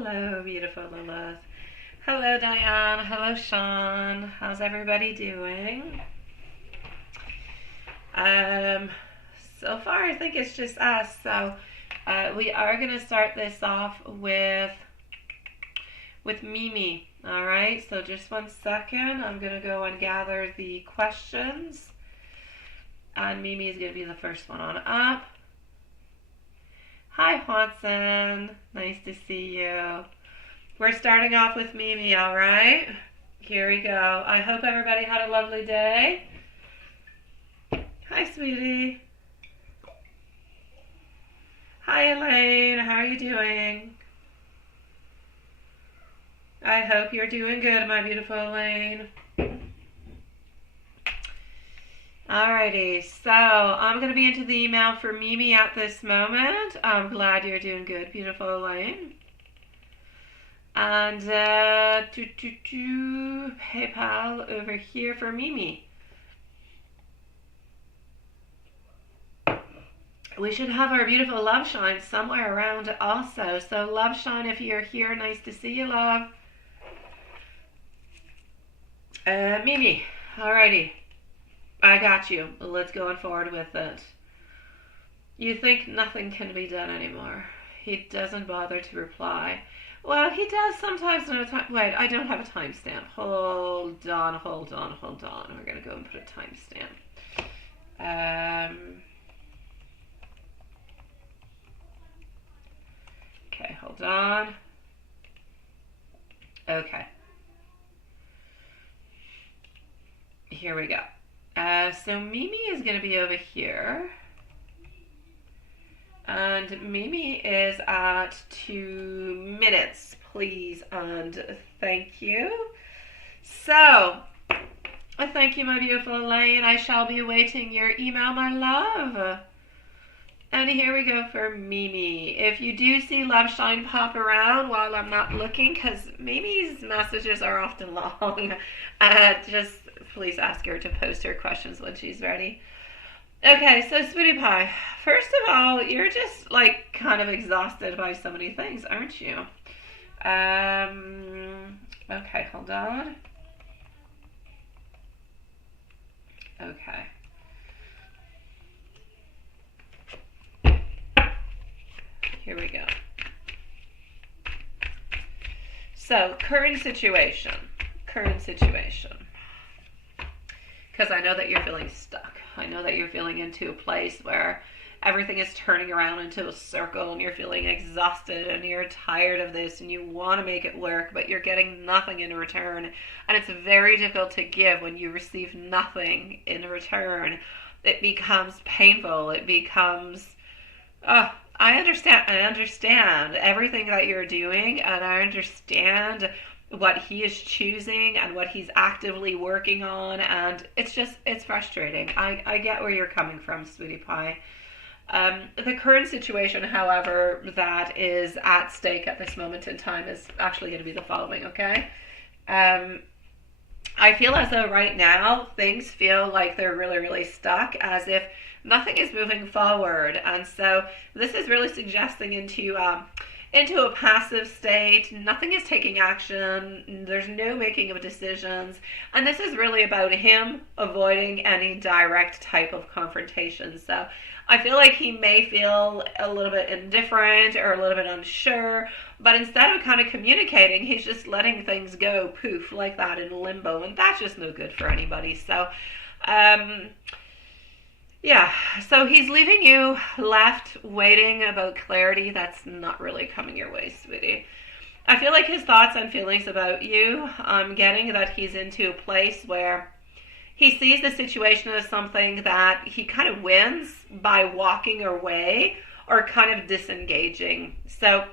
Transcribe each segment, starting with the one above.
Hello, beautiful Lilith. Hello, Diane. Hello, Sean. How's everybody doing? Um, so far, I think it's just us. So we are going to start this off with Mimi. All right. So just 1 second. I'm going to go and gather the questions, and Mimi is going to be the first one on up. Hi, Watson. Nice to see you. We're starting off with Mimi, all right? Here we go. I hope everybody had a lovely day. Hi, sweetie. Hi, Elaine. How are you doing? I hope you're doing good, my beautiful Elaine. Alrighty, so I'm going to be into the email for Mimi at this moment. I'm glad you're doing good, beautiful Elaine. And PayPal over here for Mimi. We should have our beautiful Love Shine somewhere around also. So Love Shine, if you're here, nice to see you, love. Mimi, alrighty. I got you. Let's go on forward with it. You think nothing can be done anymore. He doesn't bother to reply. Well, he does sometimes. Wait, I don't have a timestamp. Hold on. We're going to go and put a timestamp. Okay, hold on. Okay. Here we go. So Mimi is going to be over here. And Mimi is at 2 minutes, please, and thank you. So, thank you, my beautiful Elaine. I shall be awaiting your email, my love. And here we go for Mimi. If you do see Love Shine pop around while I'm not looking, because Mimi's messages are often long, just please ask her to post her questions when she's ready. Okay, so Sweetie Pie, first of all, you're just like kind of exhausted by so many things, aren't you? Okay, hold on. Okay. Here we go. So, current situation. Because I know that you're feeling stuck. I know that you're feeling into a place where everything is turning around into a circle and you're feeling exhausted and you're tired of this and you want to make it work, but you're getting nothing in return. And it's very difficult to give when you receive nothing in return. It becomes painful. It becomes, oh, I understand everything that you're doing, and I understand what he is choosing and what he's actively working on, and it's frustrating. I get where you're coming from, Sweetie Pie. The current situation, however, that is at stake at this moment in time is actually going to be the following, okay? I feel as though right now things feel like they're really, really stuck, as if nothing is moving forward, and so this is really suggesting into a passive state. Nothing is taking action. There's no making of decisions, and this is really about him avoiding any direct type of confrontation. So I feel like he may feel a little bit indifferent or a little bit unsure, but instead of kind of communicating, he's just letting things go poof like that in limbo, and that's just no good for anybody. So yeah, so he's leaving you left waiting about clarity that's not really coming your way, sweetie. I feel like his thoughts and feelings about you, I'm getting that he's into a place where he sees the situation as something that he kind of wins by walking away or kind of disengaging. So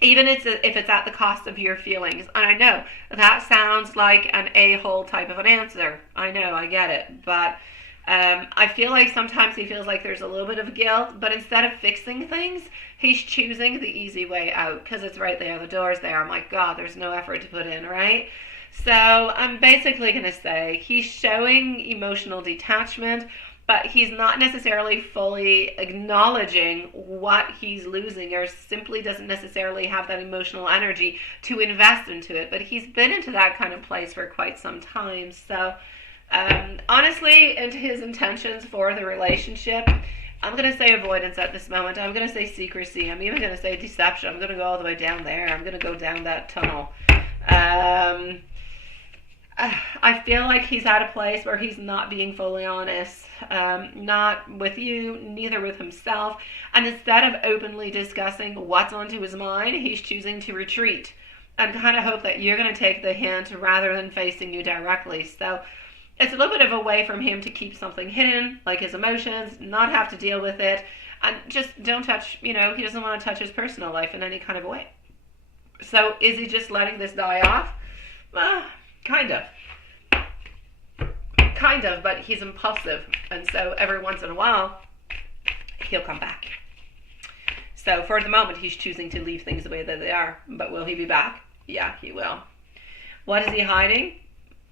even if it's at the cost of your feelings, and I know that sounds like an a-hole type of an answer. I know, I get it, but I feel like sometimes he feels like there's a little bit of guilt, but instead of fixing things, he's choosing the easy way out because it's right there, the door's there. I'm like, God, there's no effort to put in, right? So I'm basically going to say he's showing emotional detachment, but he's not necessarily fully acknowledging what he's losing, or simply doesn't necessarily have that emotional energy to invest into it. But he's been into that kind of place for quite some time. So honestly, into his intentions for the relationship, I'm going to say avoidance at this moment. I'm going to say secrecy. I'm even going to say deception. I'm going to go all the way down there. I'm going to go down that tunnel. I feel like he's at a place where he's not being fully honest, not with you, neither with himself. And instead of openly discussing what's onto his mind, he's choosing to retreat and kind of hope that you're going to take the hint rather than facing you directly. So it's a little bit of a way from him to keep something hidden, like his emotions, not have to deal with it, and just don't touch, he doesn't want to touch his personal life in any kind of way. So is he just letting this die off? Kind of, but he's impulsive, and so every once in a while, he'll come back. So for the moment, he's choosing to leave things the way that they are, but will he be back? Yeah, he will. What is he hiding?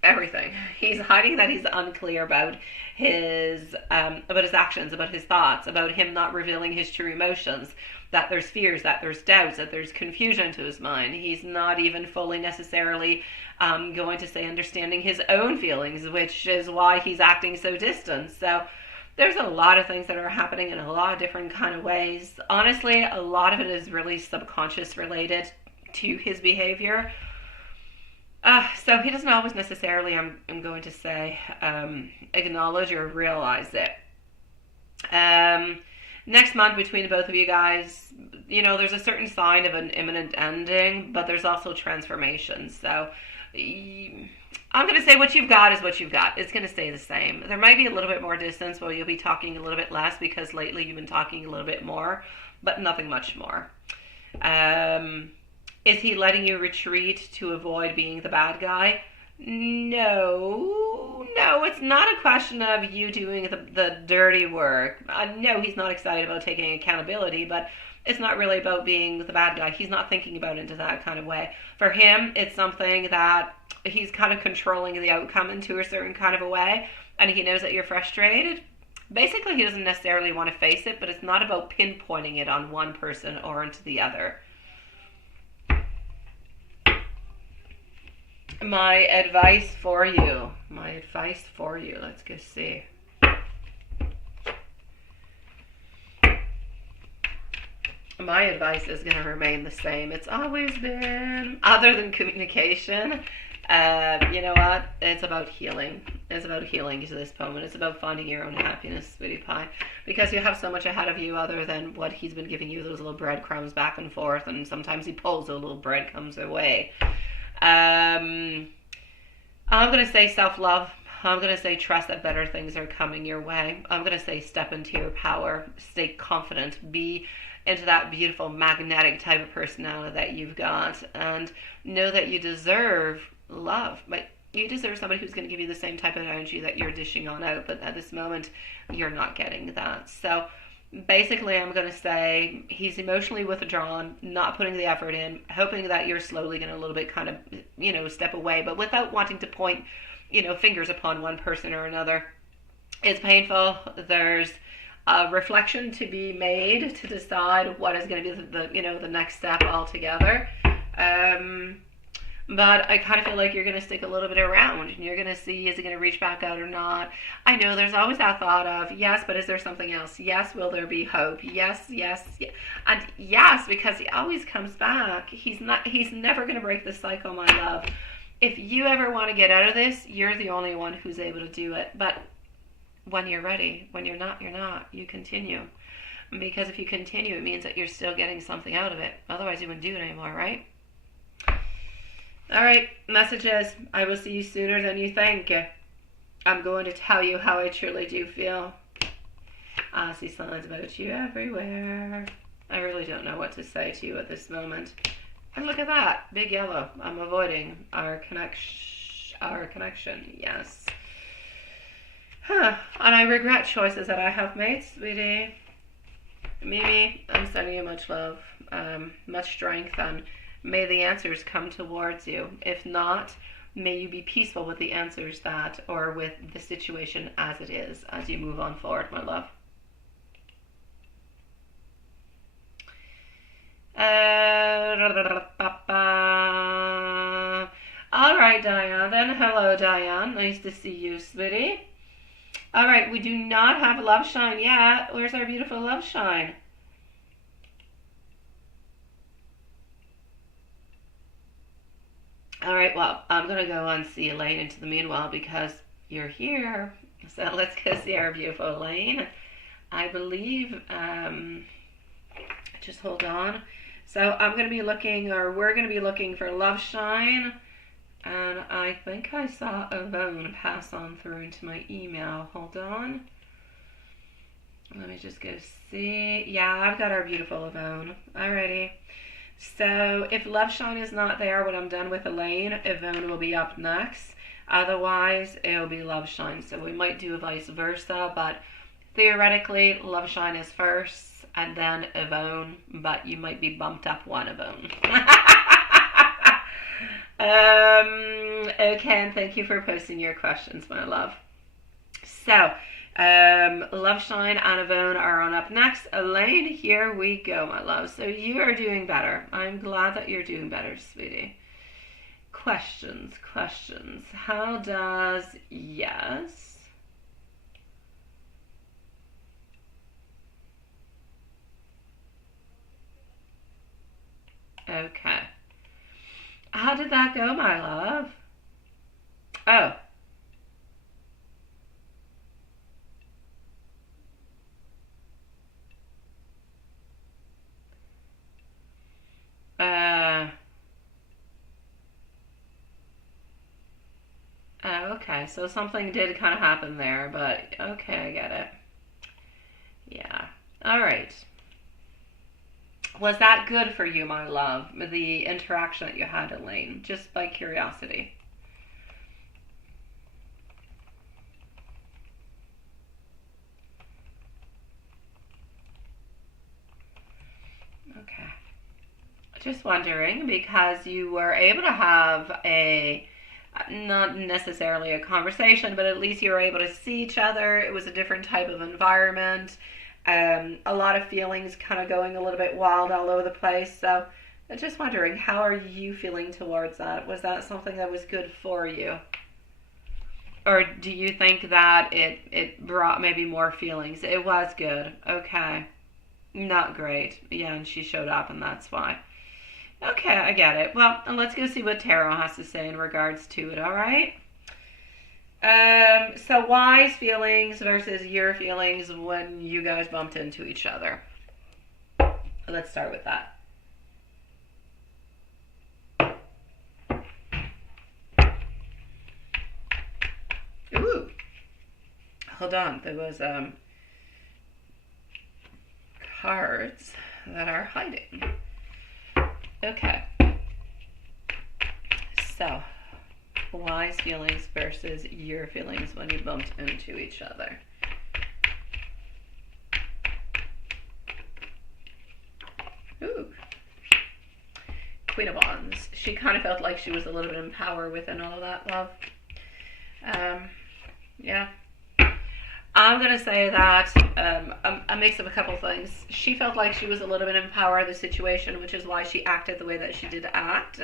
Everything. He's hiding that he's unclear about his actions, about his thoughts, about him not revealing his true emotions, that there's fears, that there's doubts, that there's confusion to his mind. He's not even fully necessarily going to say understanding his own feelings, which is why he's acting so distant. So there's a lot of things that are happening in a lot of different kind of ways. Honestly, a lot of it is really subconscious related to his behavior. So he doesn't always necessarily, I'm going to say, acknowledge or realize it. Next month between both of you guys, there's a certain sign of an imminent ending, but there's also transformation. So I'm going to say what you've got is what you've got. It's going to stay the same. There might be a little bit more distance where you'll be talking a little bit less because lately you've been talking a little bit more, but nothing much more. Is he letting you retreat to avoid being the bad guy? No, it's not a question of you doing the dirty work. No, he's not excited about taking accountability, but it's not really about being the bad guy. He's not thinking about it into that kind of way. For him, it's something that he's kind of controlling the outcome into a certain kind of a way, and he knows that you're frustrated. Basically, he doesn't necessarily want to face it, but it's not about pinpointing it on one person or into the other. My advice for you, let's go see. My advice is going to remain the same. It's always been, other than communication, you know what? It's about healing. It's about healing to this moment. It's about finding your own happiness, sweetie pie. Because you have so much ahead of you other than what he's been giving you, those little breadcrumbs back and forth, and sometimes he pulls those little breadcrumbs away. I'm going to say self-love. I'm going to say trust that better things are coming your way. I'm going to say step into your power. Stay confident. Be into that beautiful magnetic type of personality that you've got. And know that you deserve love. But you deserve somebody who's going to give you the same type of energy that you're dishing on out. But at this moment, you're not getting that. So basically, I'm going to say he's emotionally withdrawn, not putting the effort in, hoping that you're slowly going to a little bit kind of, step away, but without wanting to point, fingers upon one person or another. It's painful. There's a reflection to be made to decide what is going to be the next step altogether. But I kind of feel like you're going to stick a little bit around, and you're going to see, is it going to reach back out or not? I know there's always that thought of, yes, but is there something else? Yes, will there be hope? Yes. And yes, because he always comes back. He's never going to break the cycle, my love. If you ever want to get out of this, you're the only one who's able to do it. But when you're ready, when you're not, you're not. You continue. Because if you continue, it means that you're still getting something out of it. Otherwise, you wouldn't do it anymore, right? All right, messages. I will see you sooner than you think. I'm going to tell you how I truly do feel. I see signs about you everywhere. I really don't know what to say to you at this moment. And look at that, big yellow. I'm avoiding our connection. Yes. And I regret choices that I have made, sweetie. Mimi, I'm sending you much love, much strength, and may the answers come towards you. If not, may you be peaceful with the answers that, or with the situation as it is, as you move on forward, my love. All right, Diane, then. Hello, Diane. Nice to see you, sweetie. All right, we do not have Love Shine yet. Where's our beautiful Love Shine? All right, well, I'm going to go and see Elaine into the meanwhile because you're here. So let's go see our beautiful Elaine. I believe, just hold on. So I'm going to be looking, or we're going to be looking for Love Shine. And I think I saw Yvonne pass on through into my email. Hold on. Let me just go see. Yeah, I've got our beautiful Yvonne. Alrighty. So if Love Shine is not there when I'm done with Elaine, Yvonne will be up next. Otherwise, it'll be Love Shine. So we might do a vice versa, but theoretically, Love Shine is first, and then Yvonne, but you might be bumped up one Yvonne. Okay, and thank you for posting your questions, my love. So, Love Shine and Yvonne are on up next. Elaine, here we go, my love. So you are doing better. I'm glad that you're doing better, sweetie. Questions. How does yes? Okay. How did that go, my love? Oh. Okay, so something did kind of happen there, but okay, I get it. Yeah. All right. Was that good for you, my love, the interaction that you had, Elaine? Just by curiosity. Okay. Just wondering, because you were able to have a, not necessarily a conversation, but at least you were able to see each other. It was a different type of environment. A lot of feelings kind of going a little bit wild all over the place. So I'm just wondering, how are you feeling towards that? Was that something that was good for you? Or do you think that it brought maybe more feelings? It was good. Okay. Not great. Yeah, and she showed up and that's why. Okay, I get it. Well, let's go see what Tarot has to say in regards to it, alright? So wise feelings versus your feelings when you guys bumped into each other. Let's start with that. Ooh. Hold on. There was cards that are hiding. Okay. So, wise feelings versus your feelings when you bumped into each other. Ooh. Queen of Wands. She kind of felt like she was a little bit in power within all of that, love. Yeah. I'm going to say that a mix of a couple things. She felt like she was a little bit in power of the situation, which is why she acted the way that she did act.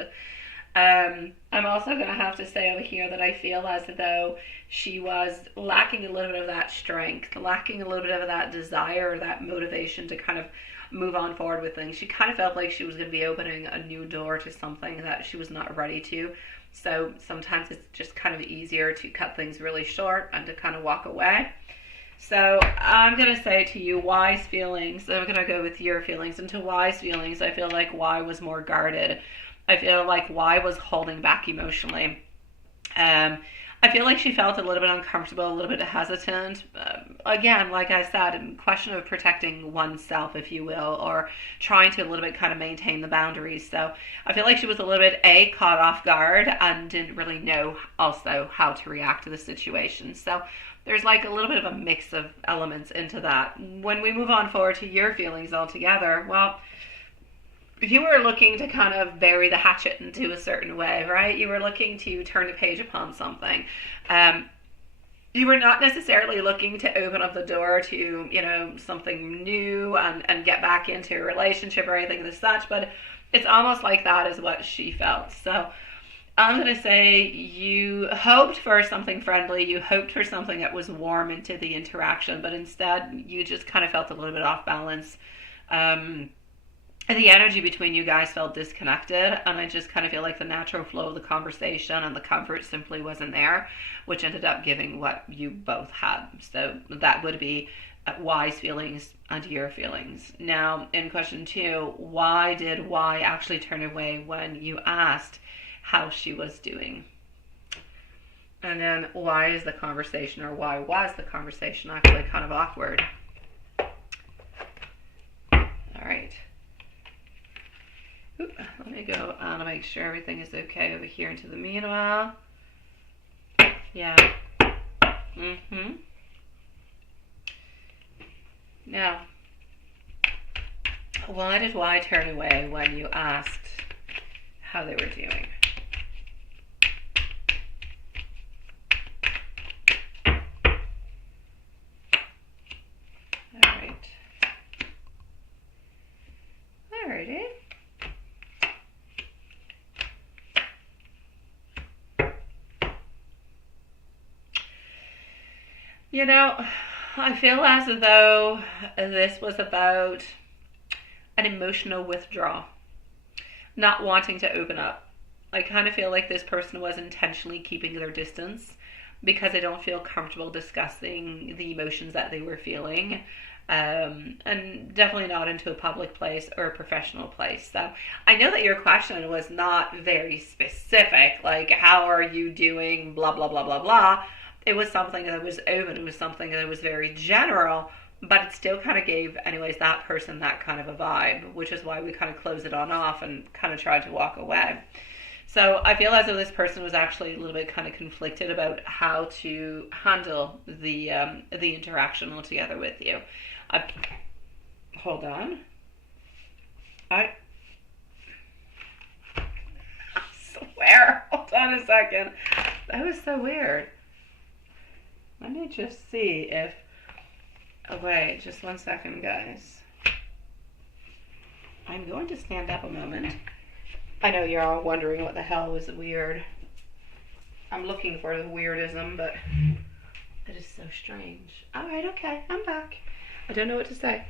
I'm also going to have to say over here that I feel as though she was lacking a little bit of that strength, lacking a little bit of that desire or that motivation to kind of move on forward with things. She kind of felt like she was going to be opening a new door to something that she was not ready to. So sometimes it's just kind of easier to cut things really short and to kind of walk away. So I'm going to say to you, wise feelings. I'm going to go with your feelings. And to wise feelings, I feel like Y was more guarded. I feel like Y was holding back emotionally. I feel like she felt a little bit uncomfortable, a little bit hesitant. Again, like I said, in question of protecting oneself, if you will, or trying to a little bit kind of maintain the boundaries. So I feel like she was a little bit, caught off guard and didn't really know also how to react to the situation. So there's like a little bit of a mix of elements into that. When we move on forward to your feelings altogether, well, you were looking to kind of bury the hatchet into a certain way, right? You were looking to turn the page upon something. Um, you were not necessarily looking to open up the door to, something new and get back into a relationship or anything of such, but it's almost like that is what she felt. So I'm going to say you hoped for something friendly, you hoped for something that was warm into the interaction, but instead you just kind of felt a little bit off balance. The energy between you guys felt disconnected, and I just kind of feel like the natural flow of the conversation and the comfort simply wasn't there, which ended up giving what you both had. So that would be Y's feelings and your feelings. Now, in question 2, why did Y actually turn away when you asked how she was doing? And then why is the conversation, or why was the conversation actually kind of awkward? All right. Let me go on and make sure everything is okay over here into the meanwhile. Yeah. Now, why did Y turn away when you asked how they were doing? All right. Alrighty. I feel as though this was about an emotional withdrawal, not wanting to open up. I kind of feel like this person was intentionally keeping their distance because they don't feel comfortable discussing the emotions that they were feeling, and definitely not into a public place or a professional place. So I know that your question was not very specific, like how are you doing, blah, blah, blah, blah, blah. It was something that was open. It was something that was very general, but it still kind of gave, anyways, that person that kind of a vibe, which is why we kind of closed it on off and kind of tried to walk away. So I feel as though this person was actually a little bit kind of conflicted about how to handle the interaction altogether with you. Hold on. I swear. Hold on a second. That was so weird. Let me just see if... Oh, wait, just 1 second, guys. I'm going to stand up a moment. I know you're all wondering what the hell was weird. I'm looking for the weirdism, but it is so strange. Alright, okay, I'm back. I don't know what to say.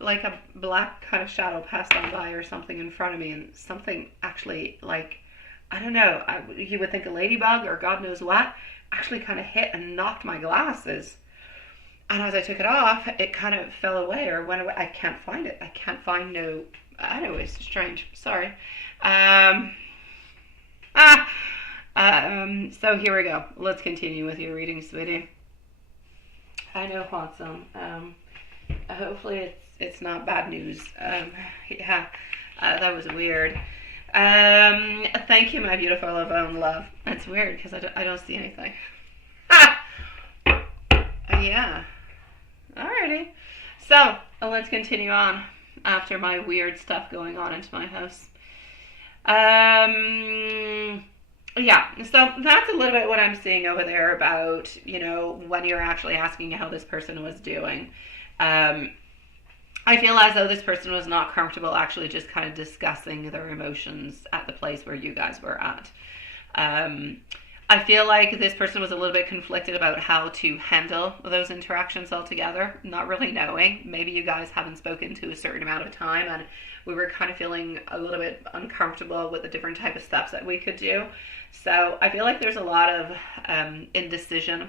Like a black kind of shadow passed on by or something in front of me, and something actually, like, I don't know, you would think a ladybug or God knows what, actually kind of hit and knocked my glasses. And as I took it off, it kind of fell away or went away. I can't find it. I can't find no... I know, it's strange. Sorry. So here we go. Let's continue with your reading, sweetie. I know, Handsome. Hopefully it's not bad news. Yeah, that was weird. Thank you, my beautiful Yvonne love. That's weird because I don't see anything. Yeah. Alrighty. So let's continue on after my weird stuff going on into my house. Yeah, so that's a little bit what I'm seeing over there about, when you're actually asking how this person was doing. I feel as though this person was not comfortable actually just kind of discussing their emotions at the place where you guys were at. I feel like this person was a little bit conflicted about how to handle those interactions altogether, not really knowing. Maybe you guys haven't spoken to a certain amount of time and we were kind of feeling a little bit uncomfortable with the different type of steps that we could do. So I feel like there's a lot of indecision.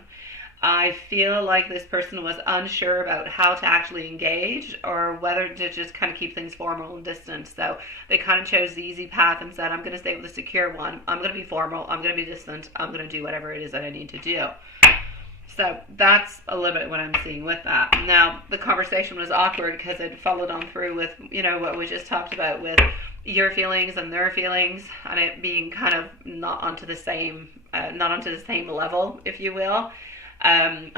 I feel like this person was unsure about how to actually engage or whether to just kind of keep things formal and distant. So they kind of chose the easy path and said, I'm going to stay with the secure one. I'm going to be formal. I'm going to be distant. I'm going to do whatever it is that I need to do. So that's a little bit what I'm seeing with that. Now, the conversation was awkward because it followed on through with, what we just talked about with your feelings and their feelings and it being kind of not onto the same level, if you will.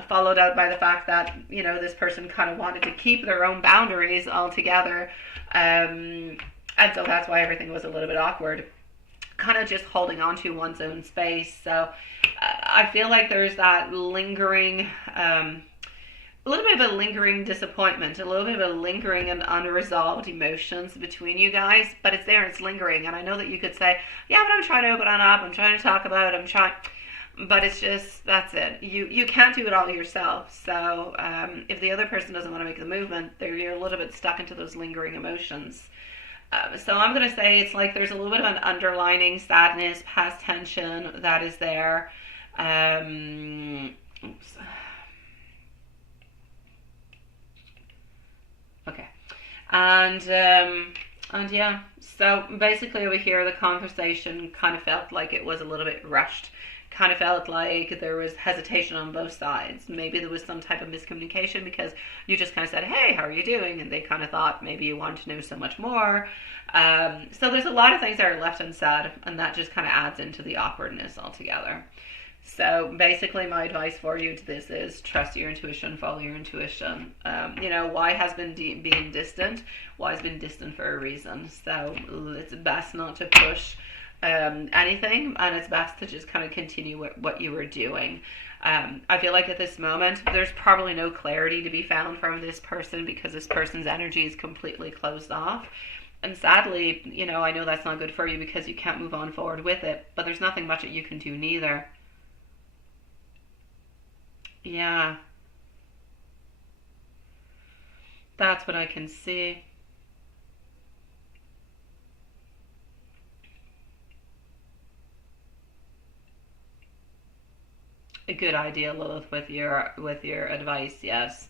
followed out by the fact that, this person kind of wanted to keep their own boundaries altogether. And so that's why everything was a little bit awkward, kind of just holding on to one's own space. So I feel like there's that lingering, a little bit of a lingering disappointment, a little bit of a lingering and unresolved emotions between you guys, but it's there and it's lingering. And I know that you could say, yeah, but I'm trying to open on up, I'm trying to talk about it, but it's just, that's it. You can't do it all yourself. So if the other person doesn't want to make the movement, you're a little bit stuck into those lingering emotions. So I'm going to say it's like there's a little bit of an underlining sadness, past tension that is there. Oops. Okay. And yeah, so basically over here the conversation kind of felt like it was a little bit rushed. Kind of felt like there was hesitation on both sides. Maybe there was some type of miscommunication because you just kind of said, hey, how are you doing? And they kind of thought maybe you wanted to know so much more. So there's a lot of things that are left unsaid, and that just kind of adds into the awkwardness altogether. So basically my advice for you to this is trust your intuition, follow your intuition. Y has been being distant. Y has been distant for a reason. So it's best not to push anything, and it's best to just kind of continue what you were doing. I feel like at this moment there's probably no clarity to be found from this person because this person's energy is completely closed off. And sadly, I know that's not good for you because you can't move on forward with it, but there's nothing much that you can do neither. Yeah, that's what I can see. A good idea, Lilith, with your advice. Yes.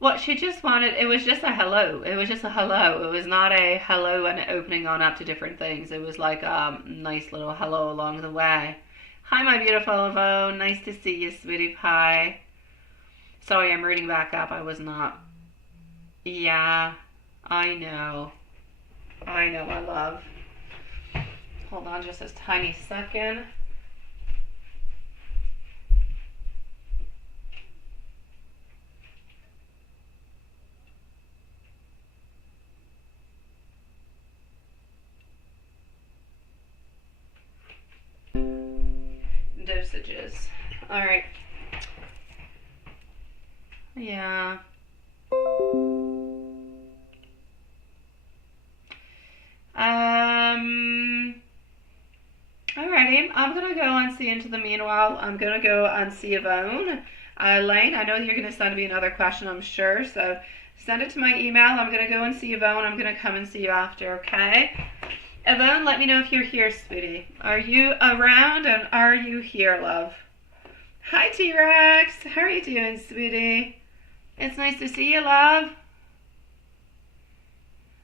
What she just wanted, it was just a hello. It was just a hello. It was not a hello and opening on up to different things. It was like a nice little hello along the way. Hi, my beautiful Yvonne. Nice to see you, sweetie pie. Sorry, I'm reading back up. I was not. Yeah, I know. I know, my love. Hold on just a tiny second. Dosages. All right. Yeah. Alrighty. I'm gonna go and see into the meanwhile. I'm gonna go and see Yvonne. Lane, I know you're gonna send me another question, I'm sure. So send it to my email. I'm gonna go and see Yvonne. I'm gonna come and see you after, okay? Yvonne, let me know if you're here, sweetie. Are you around and are you here, love? Hi, T-Rex. How are you doing, sweetie? It's nice to see you, love.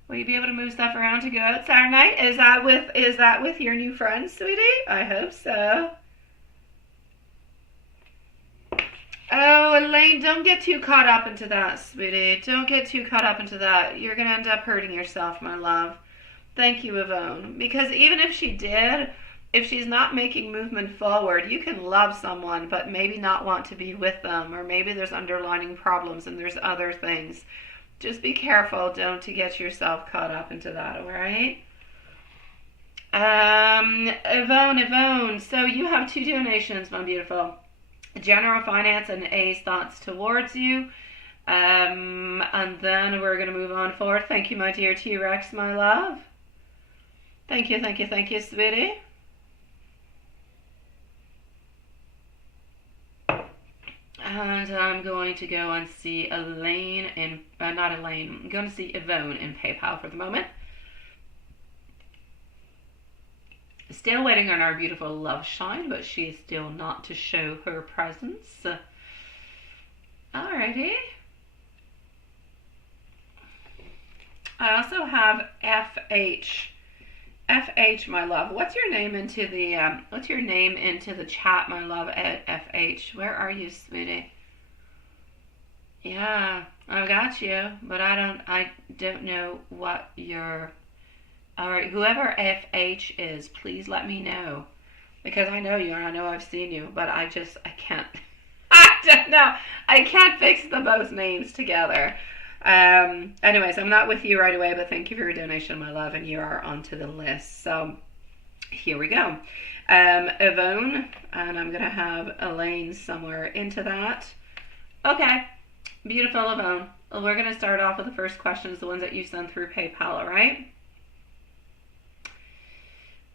Will you be able to move stuff around to go out Saturday night? Is that with your new friends, sweetie? I hope so. Oh, Elaine, don't get too caught up into that, sweetie. Don't get too caught up into that. You're going to end up hurting yourself, my love. Thank you, Yvonne. Because even if she did, if she's not making movement forward, you can love someone, but maybe not want to be with them, or maybe there's underlying problems and there's other things. Just be careful, don't to get yourself caught up into that, all right? Yvonne, so you have 2 donations, my beautiful. General Finance and A's thoughts towards you. And then we're going to move on forward. Thank you, my dear T-Rex, my love. Thank you, sweetie. And I'm going to go and see Elaine in, not Elaine, I'm going to see Yvonne in PayPal for the moment. Still waiting on our beautiful Love Shine, but she is still not to show her presence. Alrighty. I also have FH. FH, my love. What's your name into the chat, my love? At FH. Where are you, sweetie? Yeah, I got you, but I don't know what your. All right, whoever FH is, please let me know. Because I know you and I know I've seen you, but I can't. I don't know. I can't fix the both names together. Anyways, I'm not with you right away, but thank you for your donation, my love, and you are onto the list. So here we go. Yvonne, and I'm gonna have Elaine somewhere into that. Okay, beautiful, Yvonne. We're gonna start off with the first questions, the ones that you sent through PayPal, all right?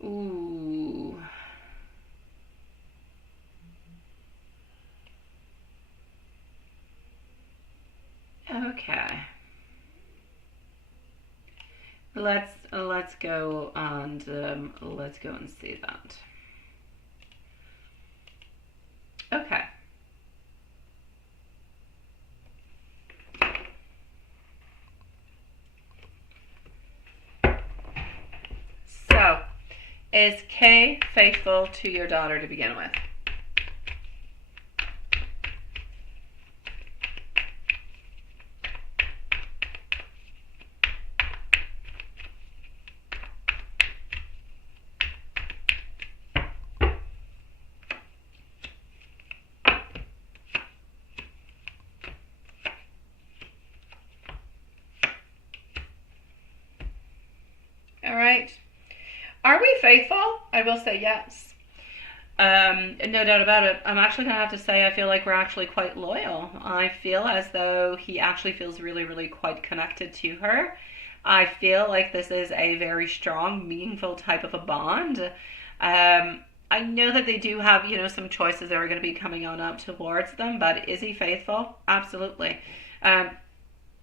Ooh. Okay. Let's go and let's go and see that. Okay. So, is Kay faithful to your daughter to begin with? All right. Are we faithful? I will say yes. No doubt about it. I'm actually going to have to say I feel like we're actually quite loyal. I feel as though he actually feels really, really quite connected to her. I feel like this is a very strong, meaningful type of a bond. I know that they do have, some choices that are going to be coming on up towards them, but is he faithful? Absolutely.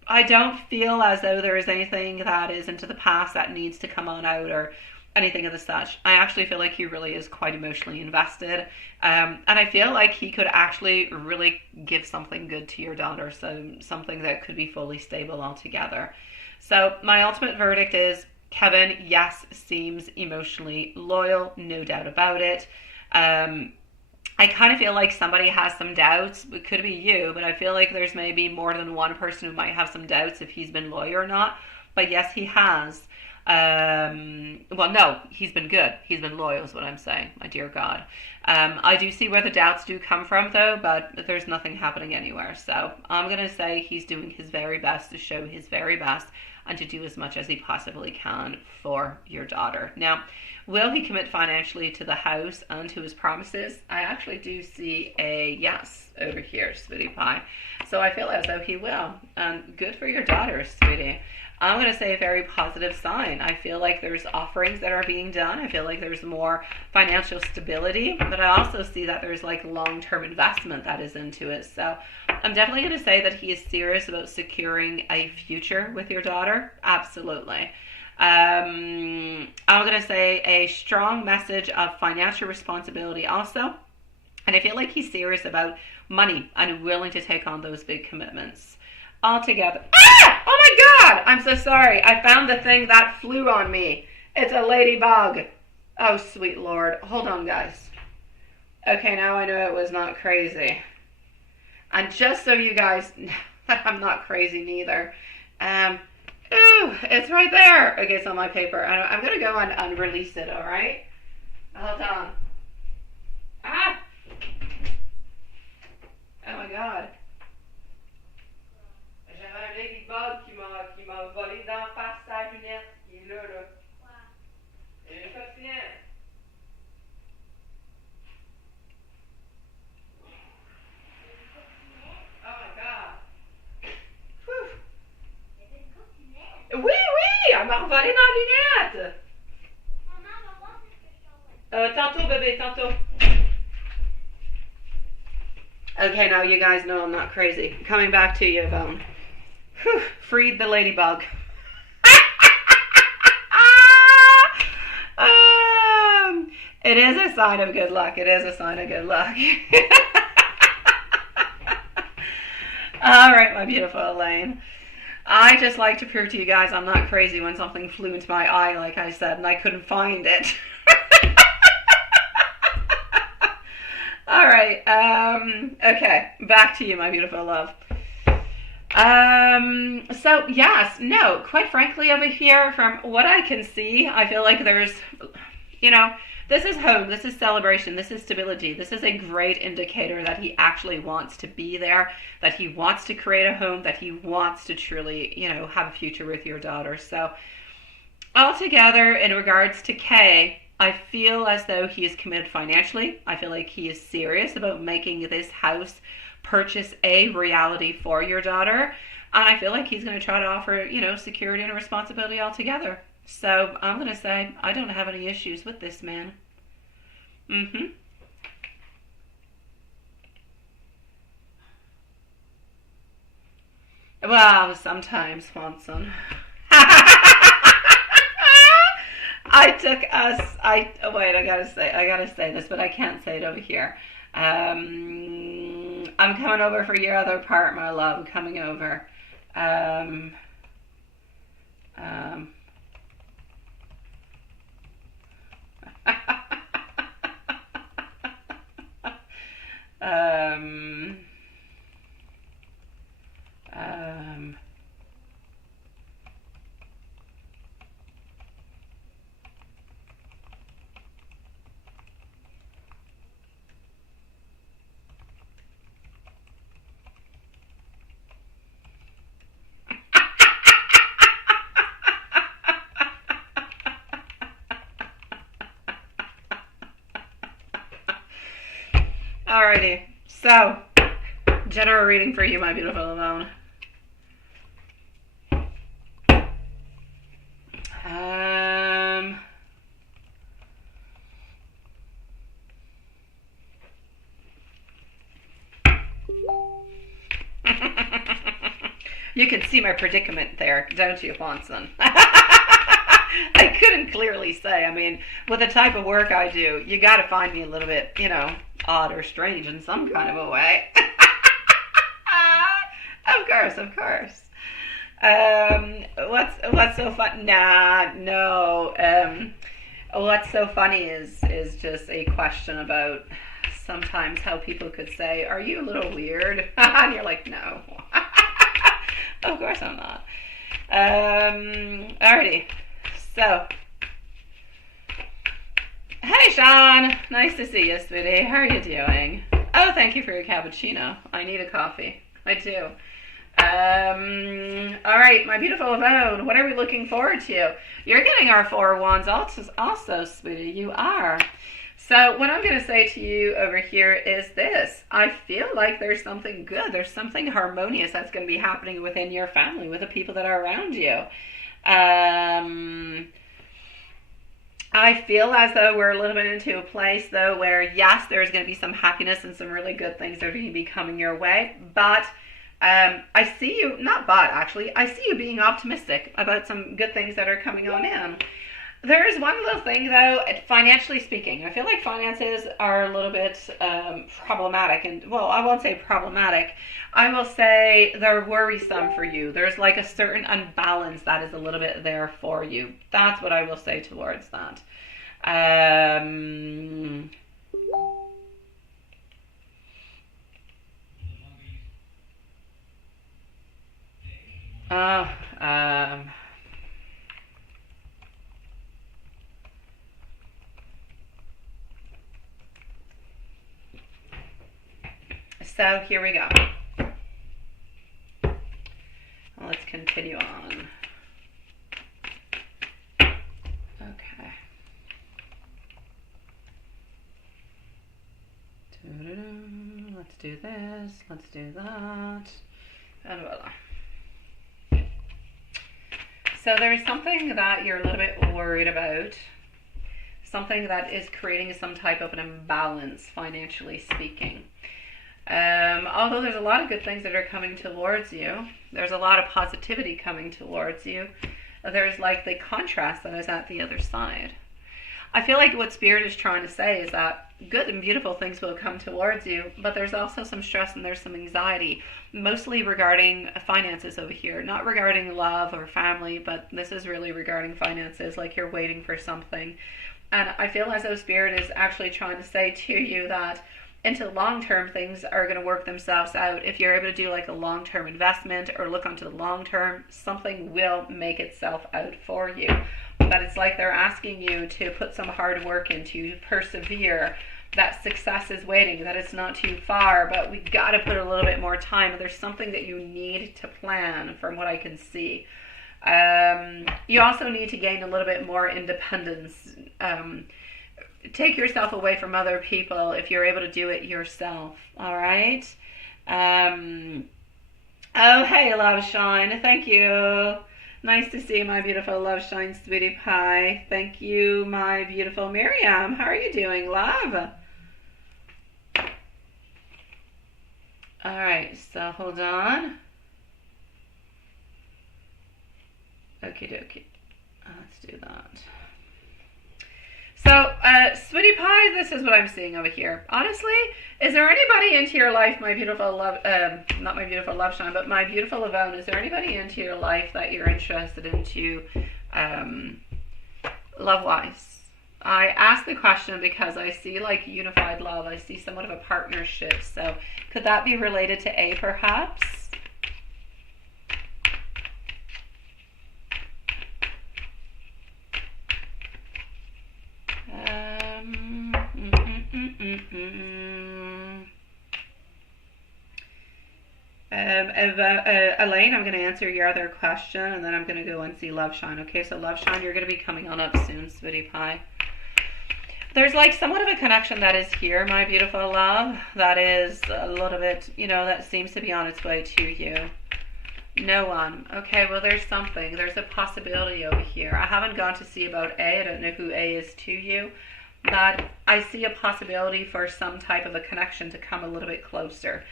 I don't feel as though there is anything that is into the past that needs to come on out or anything of the such. I actually feel like he really is quite emotionally invested. And I feel like he could actually really give something good to your daughter. So something that could be fully stable altogether. So my ultimate verdict is Kevin, yes, seems emotionally loyal, no doubt about it. I kind of feel like somebody has some doubts. It could be you, but I feel like there's maybe more than one person who might have some doubts if he's been loyal or not. But yes, he has. Well, no, he's been good. He's been loyal is what I'm saying, my dear God. I do see where the doubts do come from, though, but there's nothing happening anywhere. So I'm going to say he's doing his very best to show his very best and to do as much as he possibly can for your daughter. Now, will he commit financially to the house and to his promises? I actually do see a yes over here, sweetie pie. So I feel as though he will. And good for your daughter, sweetie. I'm going to say a very positive sign. I feel like there's offerings that are being done. I feel like there's more financial stability, but I also see that there's like long-term investment that is into it. So I'm definitely going to say that he is serious about securing a future with your daughter. Absolutely. I'm going to say a strong message of financial responsibility also. And I feel like he's serious about money and willing to take on those big commitments. All together. Ah! Oh my God! I'm so sorry. I found the thing that flew on me. It's a ladybug. Oh, sweet Lord. Hold on, guys. Okay, now I know it was not crazy. And just so you guys know that I'm not crazy neither. Ooh, it's right there. Okay, it's on my paper. I'm going to go and release it, all right? Hold on. Ah! Oh my God. J'avais un ladybug qui m'a volé d'en face sa lunette. Il est là. Wow. Une coccinelle. Oh my God. Whew. Oui, oui, elle m'a revolé ma lunette. Maman, va voir ce que je t'envoie. Tantôt, bébé, tantôt. Okay, now you guys know I'm not crazy. Coming back to you, Yvonne. Whew, freed the ladybug. It is a sign of good luck. It is a sign of good luck. All right, my beautiful Elaine. I just like to prove to you guys I'm not crazy when something flew into my eye, like I said, and I couldn't find it. All right. Okay, back to you, my beautiful love. So yes, no, quite frankly over here, from what I can see, I feel like there's, This is home. This is celebration. This is stability. This is a great indicator that he actually wants to be there, that he wants to create a home, that he wants to truly, have a future with your daughter. So altogether, in regards to Kay, I feel as though he is committed financially. I feel like he is serious about making this house purchase a reality for your daughter. And I feel like he's going to try to offer, security and responsibility altogether. So I'm going to say I don't have any issues with this man. Well, sometimes, Swanson. I gotta say this, but I can't say it over here. I'm coming over for your other part, my love. I'm coming over. Um, um, um, um, Alrighty, so general reading for you, my beautiful alone. Um, you can see my predicament there, don't you, Watson? I couldn't clearly say. I mean, with the type of work I do, you got to find me a little bit, odd or strange in some kind of a way. Of course. What's so fun? Nah, no. What's so funny is just a question about sometimes how people could say, "Are you a little weird?" And you're like, "No." Of course I'm not. Alrighty. So, hey Sean, nice to see you, sweetie. How are you doing? Oh, thank you for your cappuccino. I need a coffee. I do. All right, my beautiful Yvonne, what are we looking forward to? You're getting our Four of Wands also, sweetie. You are. So what I'm going to say to you over here is this. I feel like there's something good. There's something harmonious that's going to be happening within your family, with the people that are around you. I feel as though we're a little bit into a place, though, where, yes, there's going to be some happiness and some really good things that are going to be coming your way. But I see you being optimistic about some good things that are coming on in. There is one little thing, though, financially speaking. I feel like finances are a little bit problematic. And, well, I won't say problematic. I will say they're worrisome for you. There's like a certain unbalance that is a little bit there for you. That's what I will say towards that. So here we go. Let's continue on. Okay. Let's do this. Let's do that. And voila. So there's something that you're a little bit worried about. Something that is creating some type of an imbalance, financially speaking. Although there's a lot of good things that are coming towards you, there's a lot of positivity coming towards you, there's like the contrast that is at the other side. I feel like what Spirit is trying to say is that good and beautiful things will come towards you, but there's also some stress and there's some anxiety, mostly regarding finances over here, not regarding love or family, but this is really regarding finances, like you're waiting for something. And I feel as though Spirit is actually trying to say to you that into long-term things are going to work themselves out. If you're able to do like a long-term investment or look onto the long-term, something will make itself out for you. But it's like they're asking you to put some hard work into, persevere, that success is waiting, that it's not too far, but we got to put a little bit more time. There's something that you need to plan from what I can see. You also need to gain a little bit more independence. Take yourself away from other people if you're able to do it yourself. All right. Oh, hey, Love Shine. Thank you. Nice to see my beautiful Love Shine sweetie pie. Thank you, my beautiful Miriam. How are you doing, love? All right. So hold on. Okie dokie. Let's do that. So, sweetie pie, this is what I'm seeing over here. Honestly, is there anybody into your life, my beautiful love, not my beautiful Love Shine, but my beautiful Lavone, is there anybody into your life that you're interested into love-wise? I ask the question because I see like unified love. I see somewhat of a partnership. So, could that be related to A perhaps? Elaine, I'm going to answer your other question, and then I'm going to go and see Love Shine. Okay, so Love Shine, you're going to be coming on up soon, sweetie pie. There's like somewhat of a connection that is here, my beautiful love, that is a little bit, you know, that seems to be on its way to you. No one. Okay, well, there's something. There's a possibility over here. I haven't gone to see about A. I don't know who A is to you. But I see a possibility for some type of a connection to come a little bit closer.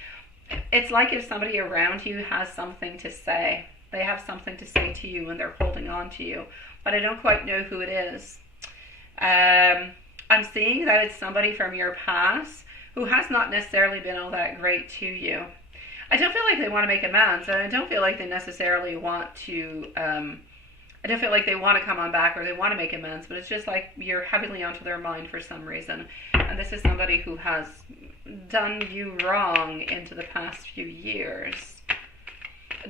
It's like if somebody around you has something to say. They have something to say to you and they're holding on to you. But I don't quite know who it is. I'm seeing that it's somebody from your past who has not necessarily been all that great to you. I don't feel like they want to make amends, and I don't feel like they necessarily want to, I don't feel like they want to come on back or they want to make amends, but it's just like you're heavily onto their mind for some reason. And this is somebody who has done you wrong into the past few years.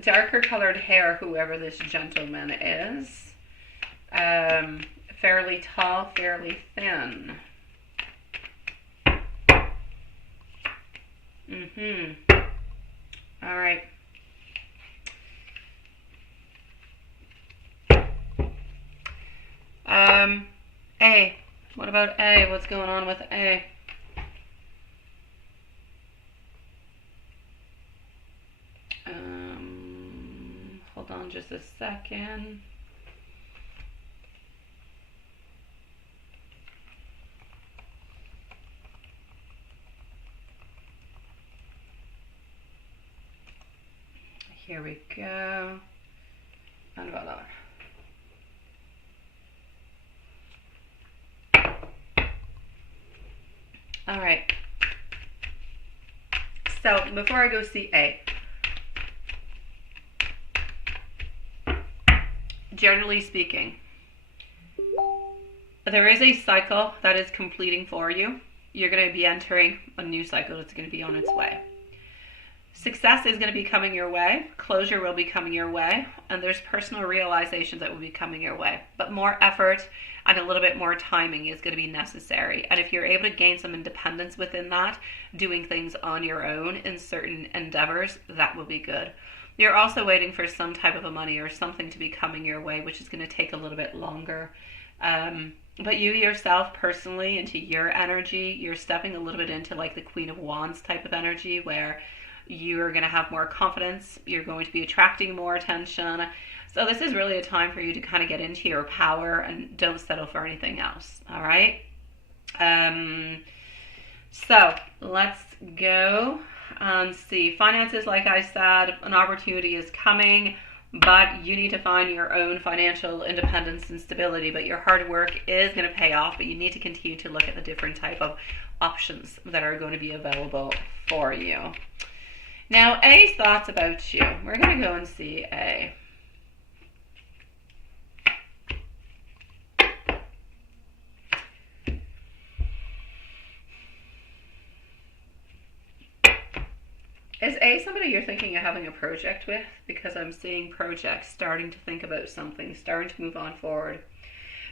Darker colored hair, whoever this gentleman is. Fairly tall, fairly thin. All right. A. What about A? What's going on with A? Hold on just a second. Here we go. And voila. All right. So before I go see A, generally speaking, there is a cycle that is completing for you. You're going to be entering a new cycle that's going to be on its way. Success is going to be coming your way. Closure will be coming your way. And there's personal realizations that will be coming your way. But more effort and a little bit more timing is going to be necessary. And if you're able to gain some independence within that, doing things on your own in certain endeavors, that will be good. You're also waiting for some type of a money or something to be coming your way, which is going to take a little bit longer. But you yourself personally, into your energy, you're stepping a little bit into like the Queen of Wands type of energy where you're going to have more confidence. You're going to be attracting more attention. So this is really a time for you to kind of get into your power and don't settle for anything else. All right. So let's go and see. Finances, like I said, an opportunity is coming, but you need to find your own financial independence and stability. But your hard work is going to pay off, but you need to continue to look at the different type of options that are going to be available for you. Now, A's thoughts about you. We're going to go and see A. Is A somebody you're thinking of having a project with? Because I'm seeing projects, starting to think about something, starting to move on forward.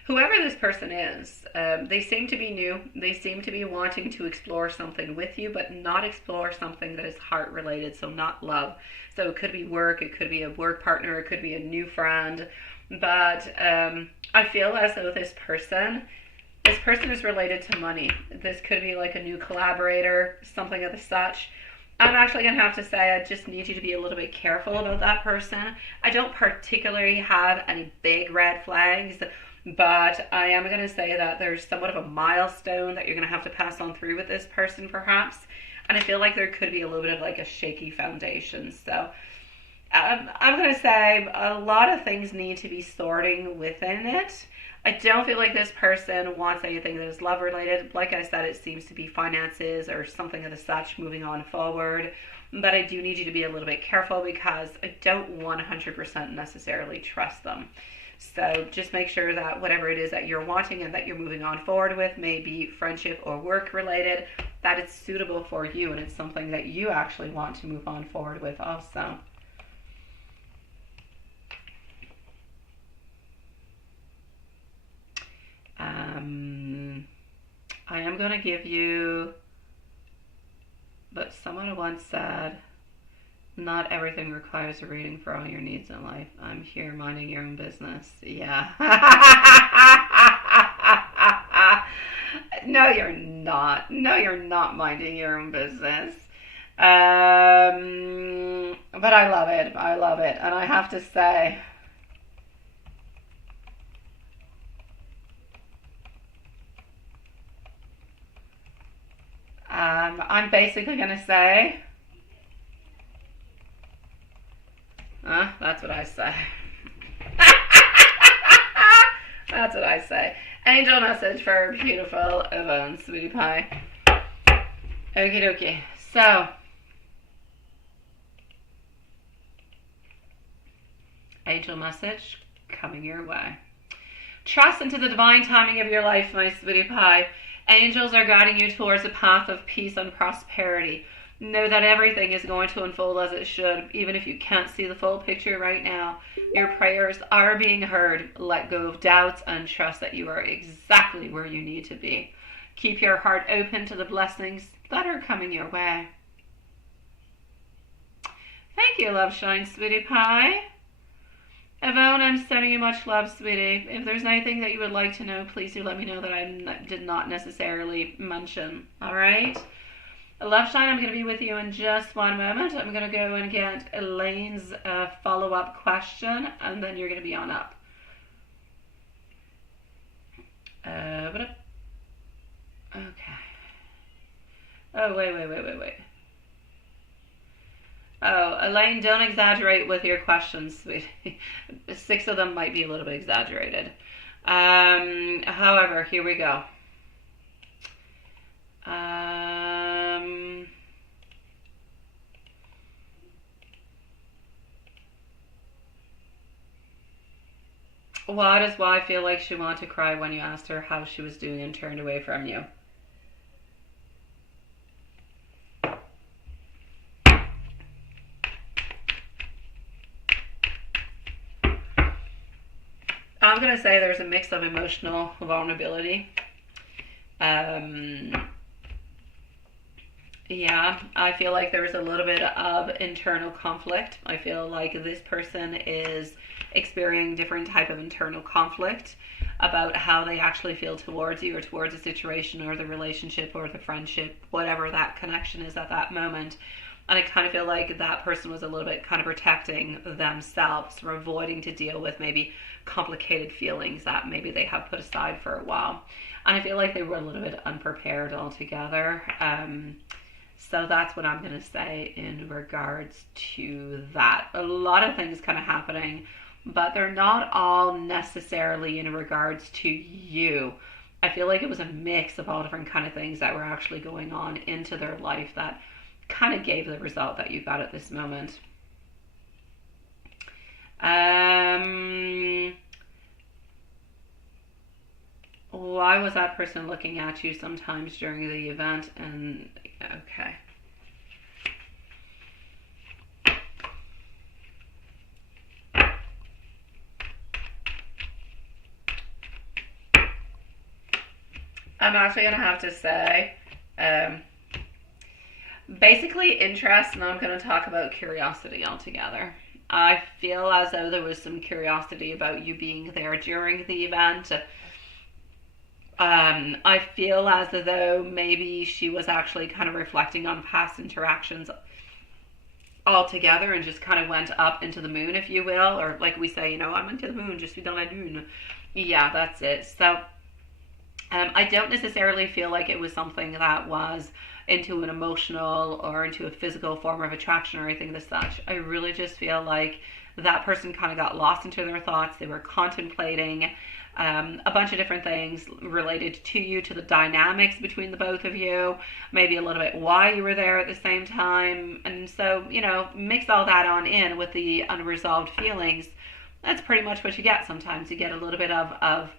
Whoever this person is, they seem to be new. They seem to be wanting to explore something with you, but not explore something that is heart related, so not love. So it could be work, it could be a work partner, it could be a new friend. But I feel as though this person is related to money. This could be like a new collaborator, something of the such. I'm actually going to have to say I just need you to be a little bit careful about that person. I don't particularly have any big red flags, but I am going to say that there's somewhat of a milestone that you're going to have to pass on through with this person, perhaps. And I feel like there could be a little bit of like a shaky foundation. So I'm going to say a lot of things need to be sorting within it. I don't feel like this person wants anything that is love related. Like I said, it seems to be finances or something of the such moving on forward. But I do need you to be a little bit careful because I don't 100% necessarily trust them. So just make sure that whatever it is that you're wanting and that you're moving on forward with, may be friendship or work related, that it's suitable for you and it's something that you actually want to move on forward with also. I am going to give you, but someone once said, not everything requires a reading for all your needs in life. I'm here minding your own business. Yeah. No, you're not. No, you're not minding your own business. But I love it. I love it. And I have to say, I'm basically going to say, that's what I say. That's what I say. Angel message for beautiful Yvonne, sweetie pie. Okie dokie. So, angel message coming your way. Trust into the divine timing of your life, my sweetie pie. Angels are guiding you towards a path of peace and prosperity. Know that everything is going to unfold as it should, even if you can't see the full picture right now. Your prayers are being heard. Let go of doubts and trust that you are exactly where you need to be. Keep your heart open to the blessings that are coming your way. Thank you, Love Shine, sweetie pie. Yvonne, I'm sending you much love, sweetie. If there's anything that you would like to know, please do let me know that I did not necessarily mention. All right? Love Shine, I'm going to be with you in just one moment. I'm going to go and get Elaine's follow-up question, and then you're going to be on up. Okay. Oh, wait. Oh, Elaine, don't exaggerate with your questions, sweetie. 6 of them might be a little bit exaggerated. However, here we go. Why does Y feel like she wanted to cry when you asked her how she was doing and turned away from you? I'm going to say there's a mix of emotional vulnerability. Yeah, I feel like there's a little bit of internal conflict. I feel like this person is experiencing different type of internal conflict about how they actually feel towards you or towards a situation or the relationship or the friendship, whatever that connection is at that moment. And I kind of feel like that person was a little bit kind of protecting themselves from avoiding to deal with maybe complicated feelings that maybe they have put aside for a while. And I feel like they were a little bit unprepared altogether. So that's what I'm going to say in regards to that. A lot of things kind of happening, but they're not all necessarily in regards to you. I feel like it was a mix of all different kind of things that were actually going on into their life that kind of gave the result that you got at this moment. Why was that person looking at you sometimes during the event? And okay. I'm actually going to have to say, um, basically interest, and I'm going to talk about curiosity altogether. I feel as though there was some curiosity about you being there during the event. I feel as though maybe she was actually kind of reflecting on past interactions altogether and just kind of went up into the moon, if you will, or like we say, I'm into the moon, je suis dans la lune. Yeah, that's it. So I don't necessarily feel like it was something that was into an emotional or into a physical form of attraction or anything as such. I really just feel like that person kind of got lost into their thoughts. They were contemplating a bunch of different things related to you, to the dynamics between the both of you, maybe a little bit why you were there at the same time. And so, mix all that on in with the unresolved feelings. That's pretty much what you get sometimes. You get a little bit of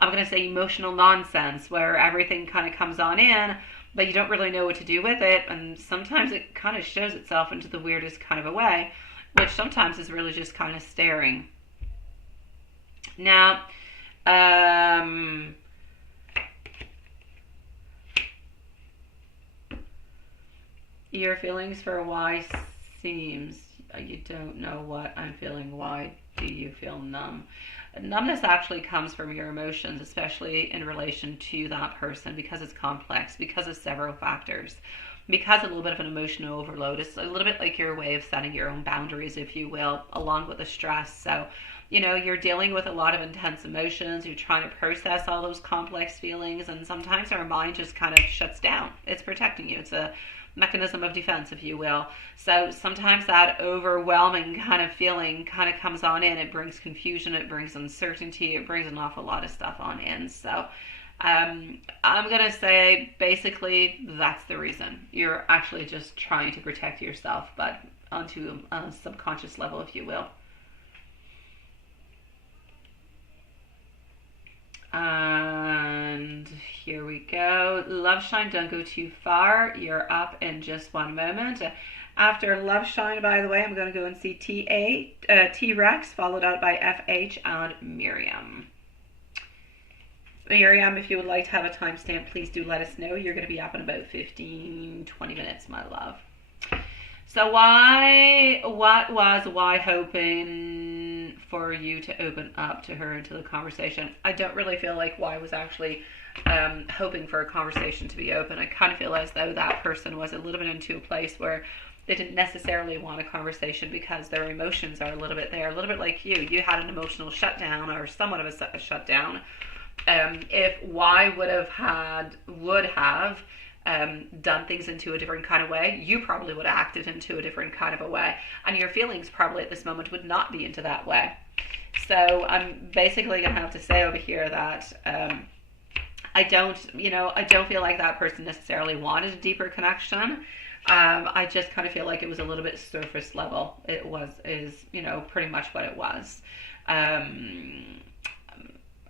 I'm going to say emotional nonsense where everything kind of comes on in, but you don't really know what to do with it. And sometimes it kind of shows itself into the weirdest kind of a way, which sometimes is really just kind of staring. Now, your feelings for why seems you don't know what I'm feeling. Why do you feel numb? Numbness actually comes from your emotions, especially in relation to that person, because it's complex, because of several factors, because a little bit of an emotional overload. It's a little bit like your way of setting your own boundaries, if you will, along with the stress. So, you're dealing with a lot of intense emotions. You're trying to process all those complex feelings, and sometimes our mind just kind of shuts down. It's protecting you. It's a mechanism of defense, if you will. So sometimes that overwhelming kind of feeling kind of comes on in. It brings confusion, it brings uncertainty, it brings an awful lot of stuff on in. So I'm going to say basically that's the reason. You're actually just trying to protect yourself, but onto a subconscious level, if you will. And here we go. Love Shine, don't go too far. You're up in just one moment. After Love Shine, by the way, I'm going to go and see T-Rex, followed out by FH and Miriam. Miriam, if you would like to have a timestamp, please do let us know. You're going to be up in about 15, 20 minutes, my love. So why hoping for you to open up to her into the conversation? I don't really feel like why was actually hoping for a conversation to be open. I kind of feel as though that person was a little bit into a place where they didn't necessarily want a conversation because their emotions are a little bit there, a little bit like you. You had an emotional shutdown or somewhat of a shutdown. If Y would have done things into a different kind of way, you probably would have acted into a different kind of a way, and your feelings probably at this moment would not be into that way. So I'm basically gonna have to say over here that I don't feel like that person necessarily wanted a deeper connection. I just kind of feel like it was a little bit surface level. Is pretty much what it was.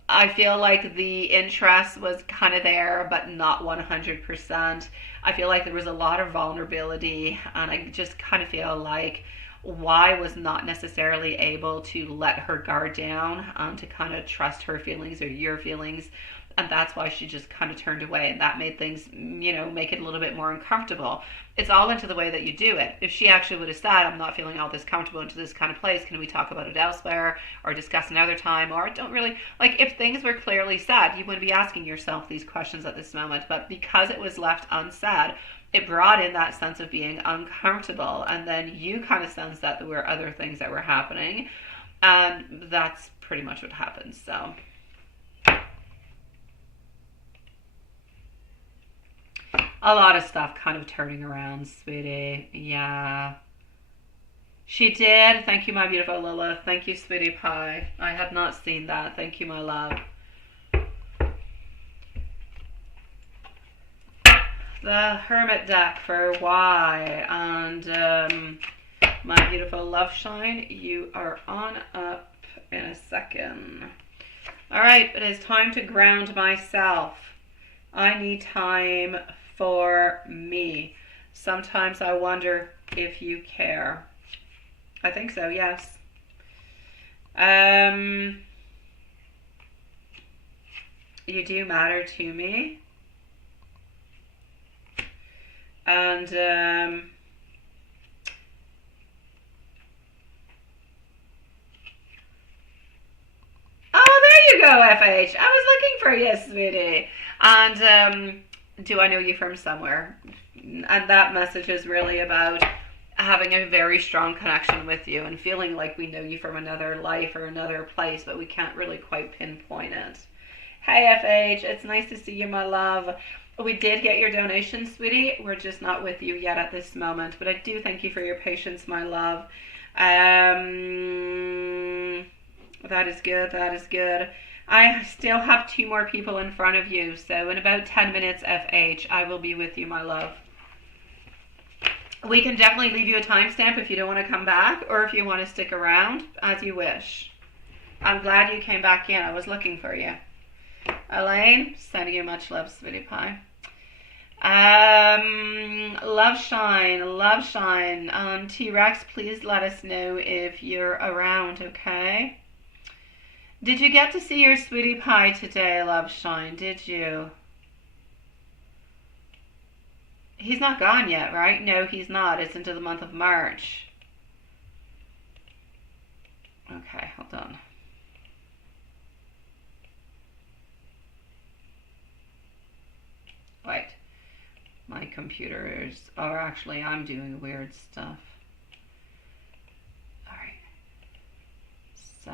I feel like the interest was kind of there, but not 100%. I feel like there was a lot of vulnerability, and I just kind of feel like Y was not necessarily able to let her guard down, to kind of trust her feelings or your feelings. And that's why she just kind of turned away, and that made things, make it a little bit more uncomfortable. It's all into the way that you do it. If she actually would have said, I'm not feeling all this comfortable into this kind of place, can we talk about it elsewhere or discuss another time, or don't really, like if things were clearly said, you wouldn't be asking yourself these questions at this moment. But because it was left unsaid, it brought in that sense of being uncomfortable, and then you kind of sensed that there were other things that were happening, and that's pretty much what happened. So a lot of stuff kind of turning around, sweetie. Yeah. She did. Thank you, my beautiful Lilith. Thank you, sweetie pie. I had not seen that. Thank you, my love. The Hermit deck for Y. And my beautiful Love Shine, you are on up in a second. All right, it is time to ground myself. I need time for me. Sometimes I wonder if you care. I think so, yes. You do matter to me. And oh, there you go, FH. I was looking for you, sweetie. And do I know you from somewhere? And that message is really about having a very strong connection with you and feeling like we know you from another life or another place, but we can't really quite pinpoint it. Hey, FH, it's nice to see you, my love. We did get your donation, sweetie. We're just not with you yet at this moment, but I do thank you for your patience, my love. That is good. That is good. I still have 2 more people in front of you, so in about 10 minutes, FH, I will be with you, my love. We can definitely leave you a timestamp if you don't want to come back, or if you want to stick around, as you wish. I'm glad you came back in. I was looking for you. Elaine, sending you much love, sweetie pie. Love shine. T-Rex, please let us know if you're around, okay? Did you get to see your sweetie pie today, Love Shine? Did you? He's not gone yet, right? No, he's not. It's into the month of March. Okay, hold on. Wait. My computers are actually, I'm doing weird stuff. Alright. So.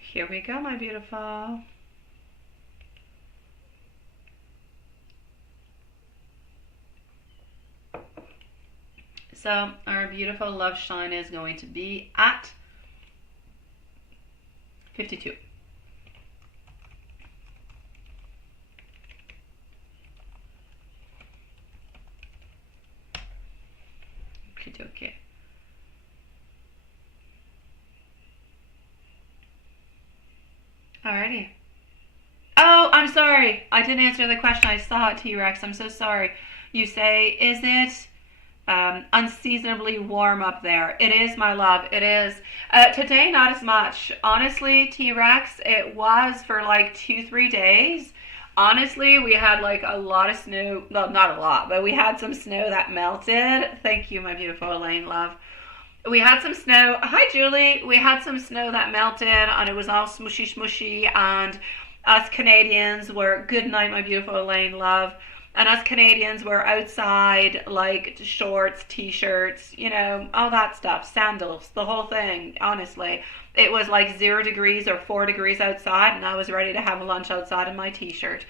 Here we go, my beautiful. So our beautiful Love Shine is going to be at 52. Okay. Alrighty. Oh, I'm sorry. I didn't answer the question. I saw it, T-Rex. I'm so sorry. You say, is it unseasonably warm up there? It is, my love. It is. Today, not as much. Honestly, T-Rex, it was for like 2-3 days. Honestly, we had like a lot of snow. Well, not a lot, but we had some snow that melted. Thank you, my beautiful Elaine, love. We had some snow. Hi, Julie. We had some snow that melted, and it was all smushy, and us Canadians were, good night, my beautiful Elaine, love. And us Canadians were outside, like shorts, t-shirts, you know, all that stuff, sandals, the whole thing, honestly. It was like 0 degrees or 4 degrees outside, and I was ready to have lunch outside in my t-shirt.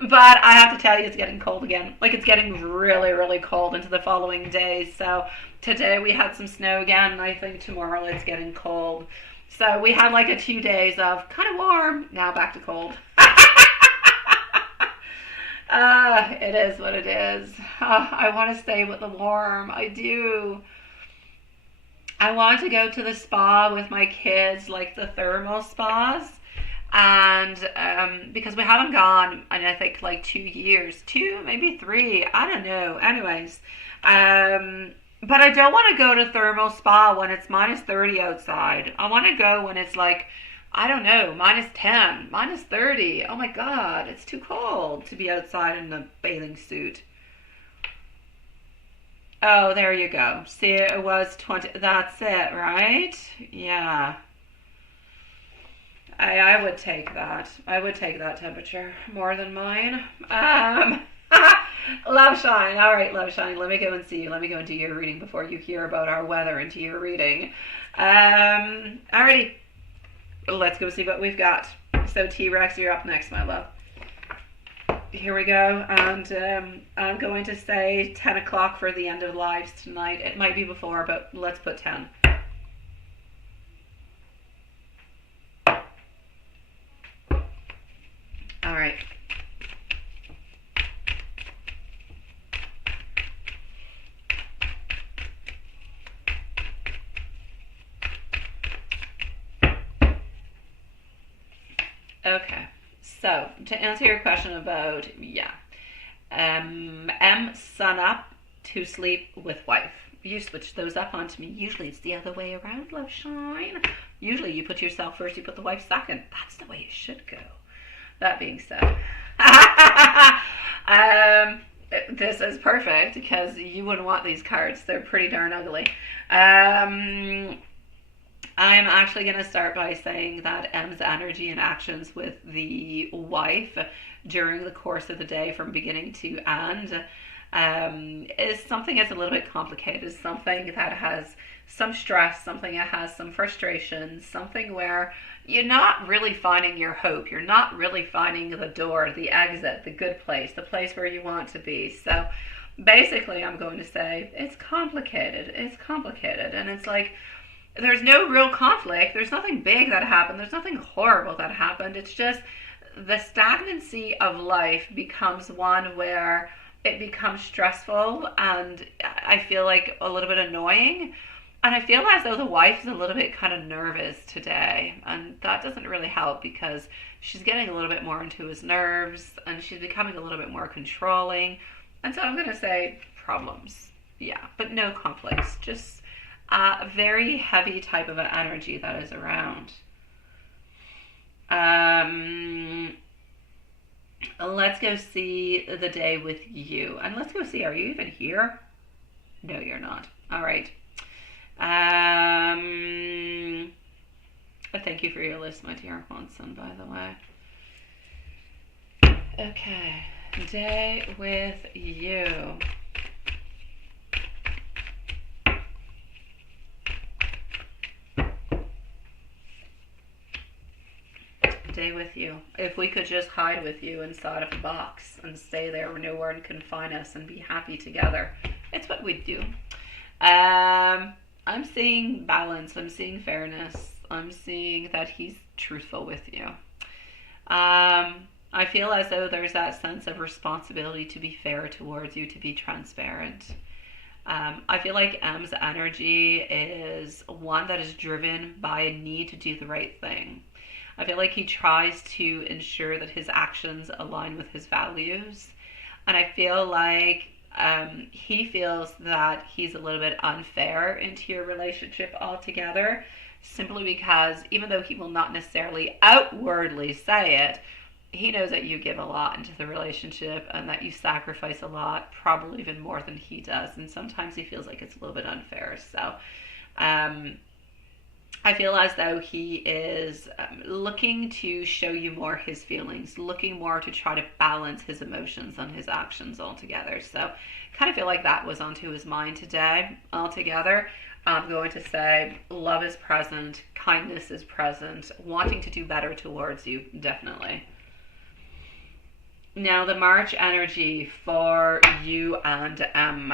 But I have to tell you, it's getting cold again. Like, it's getting really, really cold into the following days. So today we had some snow again, and I think tomorrow it's getting cold. So we had like a 2 days of kind of warm, now back to cold. It is what it is. I want to stay with the warm. I do. I want to go to the spa with my kids, like the thermal spas. And because we haven't gone in, I think, like 2 years. 2, maybe 3. I don't know. Anyways. But I don't want to go to thermal spa when it's minus 30 outside. I want to go when it's like, I don't know, minus 10, minus 30. Oh my God, it's too cold to be outside in a bathing suit. Oh, there you go. See, it was 20. That's it, right? Yeah. I would take that. I would take that temperature more than mine. Love Shine. All right, Love Shine. Let me go and see you. Let me go into your reading before you hear about our weather into your reading. Alrighty. Let's go see what we've got. So T-Rex, you're up next, my love. Here we go. And I'm going to say 10 o'clock for the end of lives tonight. It might be before, but let's put 10. All right. Okay. So, to answer your question about, M Sunup, to sleep with wife. You switch those up onto me. Usually it's the other way around, love shine. Usually you put yourself first, you put the wife second. That's the way it should go. That being said, this is perfect because you wouldn't want these cards. They're pretty darn ugly. I'm actually going to start by saying that M's energy and actions with the wife during the course of the day from beginning to end is something that's a little bit complicated, something that has some stress, something that has some frustration, something where you're not really finding your hope, you're not really finding the door, the exit, the good place, the place where you want to be. So basically I'm going to say it's complicated, and it's like there's no real conflict, there's nothing big that happened, there's nothing horrible that happened. It's just the stagnancy of life becomes one where it becomes stressful and I feel like a little bit annoying. And I feel as though the wife is a little bit kind of nervous today. And that doesn't really help because she's getting a little bit more into his nerves and she's becoming a little bit more controlling. And so I'm going to say problems. Yeah, but no conflicts. Just a very heavy type of an energy that is around. Let's go see the day with you. And let's go see, are you even here? No, you're not. All right. Thank you for your list, my dear Watson, by the way. Okay. Day with you. Day with you. If we could just hide with you inside of a box and stay there where no one can find us and be happy together, it's what we'd do. I'm seeing balance. I'm seeing fairness. I'm seeing that he's truthful with you. I feel as though there's that sense of responsibility to be fair towards you, to be transparent. I feel like M's energy is one that is driven by a need to do the right thing. I feel like he tries to ensure that his actions align with his values. And I feel like he feels that he's a little bit unfair into your relationship altogether, simply because even though he will not necessarily outwardly say it, he knows that you give a lot into the relationship and that you sacrifice a lot, probably even more than he does. And sometimes he feels like it's a little bit unfair. So I feel as though he is looking to show you more his feelings, looking more to try to balance his emotions and his actions altogether. So kind of feel like that was onto his mind today altogether. I'm going to say love is present, kindness is present, wanting to do better towards you, definitely. Now the March energy for you and M.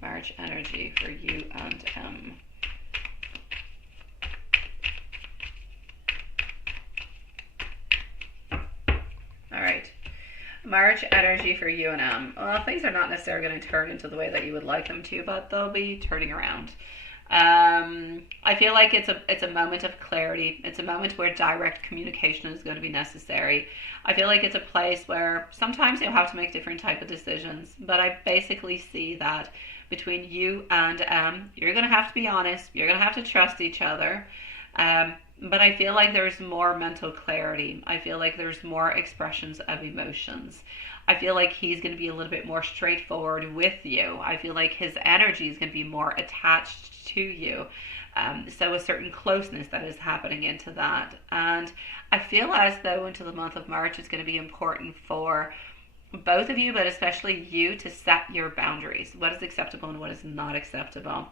March energy for you and M. All right. March energy for you and M. Well, things are not necessarily going to turn into the way that you would like them to, but they'll be turning around. I feel like it's a moment of clarity. It's a moment where direct communication is going to be necessary. I feel like it's a place where sometimes you'll have to make different type of decisions, but I basically see that between you and M, you're going to have to be honest. You're going to have to trust each other. But I feel like there's more mental clarity. I feel like there's more expressions of emotions. I feel like he's going to be a little bit more straightforward with you. I feel like his energy is going to be more attached to you. So a certain closeness that is happening into that. And I feel as though into the month of March, it's going to be important for both of you, but especially you, to set your boundaries. What is acceptable and what is not acceptable.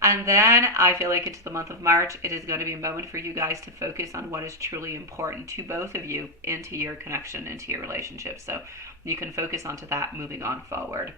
And then I feel like into the month of March, it is going to be a moment for you guys to focus on what is truly important to both of you into your connection, into your relationship. So you can focus onto that moving on forward.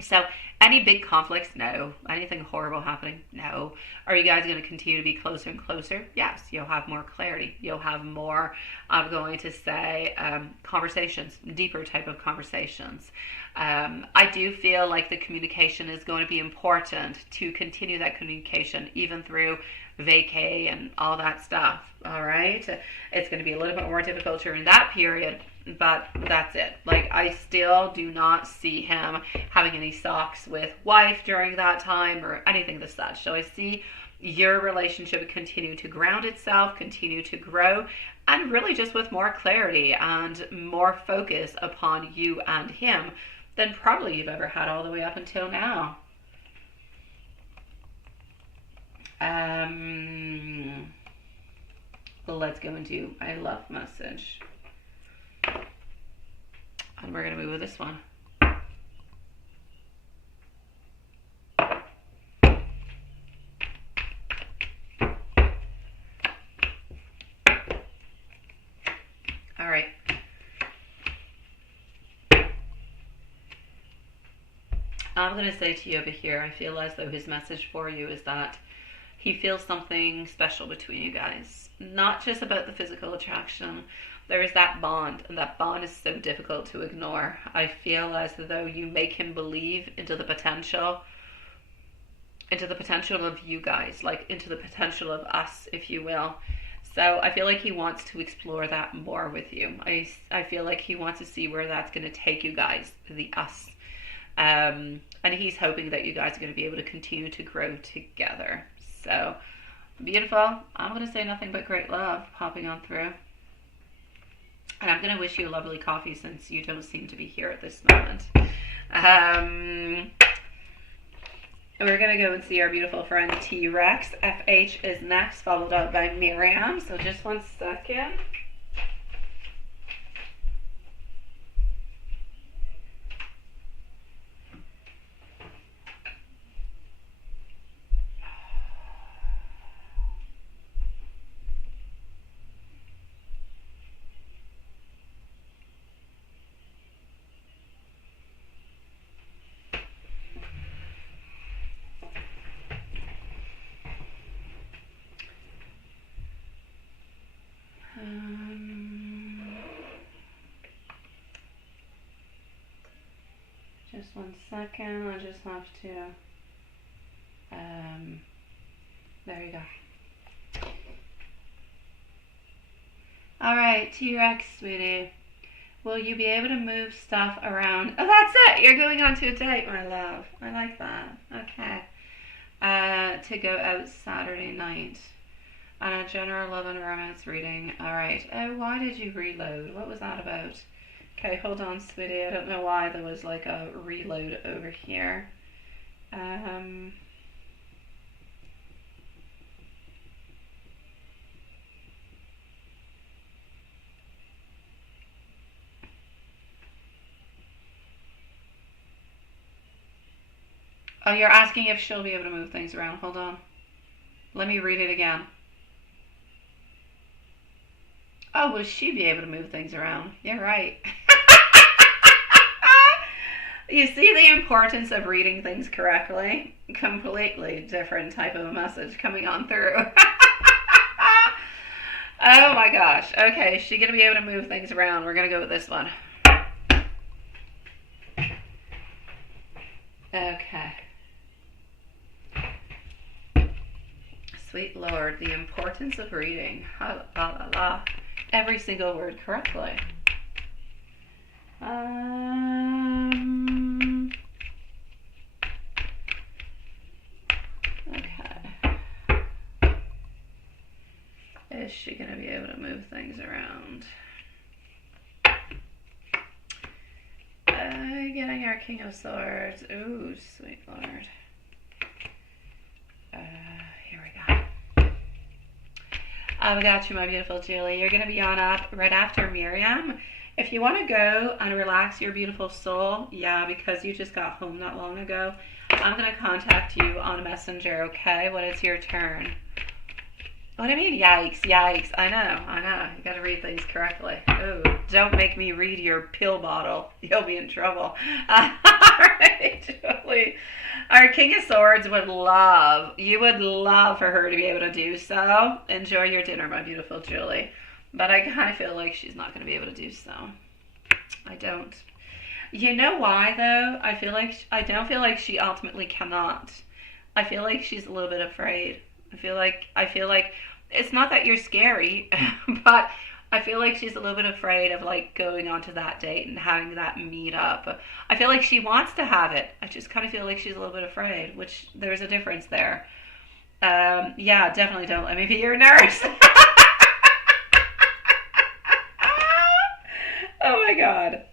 So any big conflicts? No. Anything horrible happening? No. Are you guys going to continue to be closer and closer? Yes. You'll have more clarity. You'll have more, I'm going to say, conversations, deeper type of conversations. I do feel like the communication is going to be important to continue that communication even through vacay and all that stuff. All right. It's going to be a little bit more difficult during that period, but that's it. Like, I still do not see him having any talks with wife during that time or anything as such. So I see your relationship continue to ground itself, continue to grow, and really just with more clarity and more focus upon you and him than probably you've ever had all the way up until now. Let's go into I love message. And we're going to move with this one. All right. I'm going to say to you over here, I feel as though his message for you is that he feels something special between you guys. Not just about the physical attraction. There is that bond, and that bond is so difficult to ignore. I feel as though you make him believe into the potential of you guys, like into the potential of us, if you will. So I feel like he wants to explore that more with you. I feel like he wants to see where that's going to take you guys, the us. And he's hoping that you guys are going to be able to continue to grow together. So, beautiful. I'm going to say nothing but great love popping on through. And I'm going to wish you a lovely coffee since you don't seem to be here at this moment. We're going to go and see our beautiful friend T-Rex. FH is next, followed up by Miriam. So just one second. Just one second, I just have to, there you go. Alright, T-Rex, sweetie. Will you be able to move stuff around? Oh, that's it! You're going on to a date, my love. I like that. Okay. To go out Saturday night. On a general love and romance reading. Alright. Oh, why did you reload? What was that about? Okay, hold on, sweetie. I don't know why there was like a reload over here. Oh, you're asking if she'll be able to move things around. Hold on. Let me read it again. Oh, will she be able to move things around? You're right. You see the importance of reading things correctly? Completely different type of a message coming on through. Oh my gosh. Okay, is she going to be able to move things around? We're going to go with this one. Okay. Sweet Lord, the importance of reading. Every single word correctly. Okay. Is she going to be able to move things around? Getting our King of Swords. Ooh, sweet Lord. Here we go. We got you, my beautiful Julie. You're going to be on up right after Miriam. If you want to go and relax your beautiful soul, yeah, because you just got home not long ago, I'm going to contact you on Messenger, okay, when it's your turn. What do you mean, yikes, yikes? I know. You got to read things correctly. Ooh, don't make me read your pill bottle. You'll be in trouble. All right, Julie. Our King of Swords would love for her to be able to do so. Enjoy your dinner, my beautiful Julie. But I kind of feel like she's not going to be able to do so. I don't. You know why, though? I don't feel like she ultimately cannot. I feel like she's a little bit afraid. I feel like it's not that you're scary, but I feel like she's a little bit afraid of like going onto that date and having that meet up. I feel like she wants to have it. I just kind of feel like she's a little bit afraid, which there's a difference there. Yeah, definitely don't let me be your nurse. Oh my god.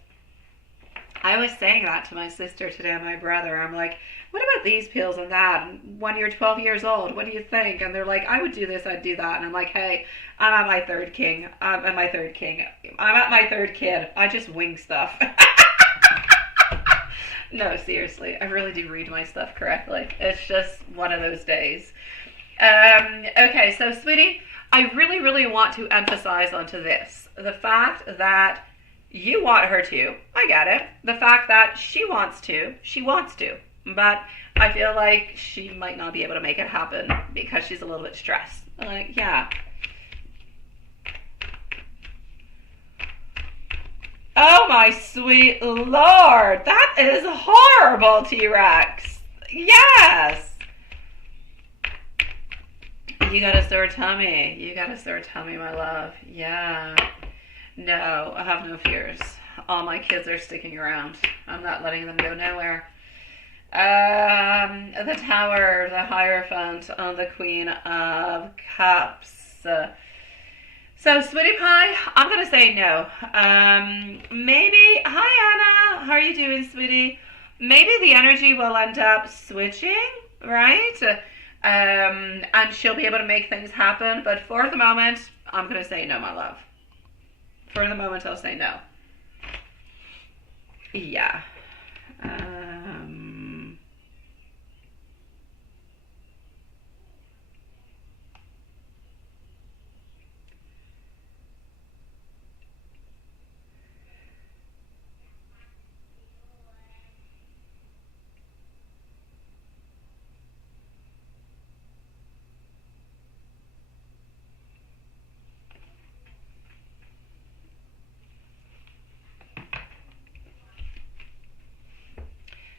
I was saying that to my sister today and my brother. I'm like, what about these pills and that? And when you're 12 years old, what do you think? And they're like, I would do this, I'd do that. And I'm like, hey, I'm at my third king. I'm at my third king. I'm at my third kid. I just wing stuff. No, seriously. I really do read my stuff correctly. It's just one of those days. Okay, so sweetie, I really, really want to emphasize onto this. The fact that you want her to, I get it. The fact that she wants to, she wants to. But I feel like she might not be able to make it happen because she's a little bit stressed. Like, yeah. Oh my sweet lord, that is horrible, T-Rex. Yes. You got a sore tummy. You got a sore tummy, my love. Yeah. No, I have no fears. All my kids are sticking around. I'm not letting them go nowhere. The Tower, the Hierophant on the Queen of Cups. So, Sweetie Pie, I'm going to say no. Maybe, hi Anna, how are you doing, sweetie? Maybe the energy will end up switching, right? And she'll be able to make things happen. But for the moment, I'm going to say no, my love. For the moment, I'll say no. Yeah.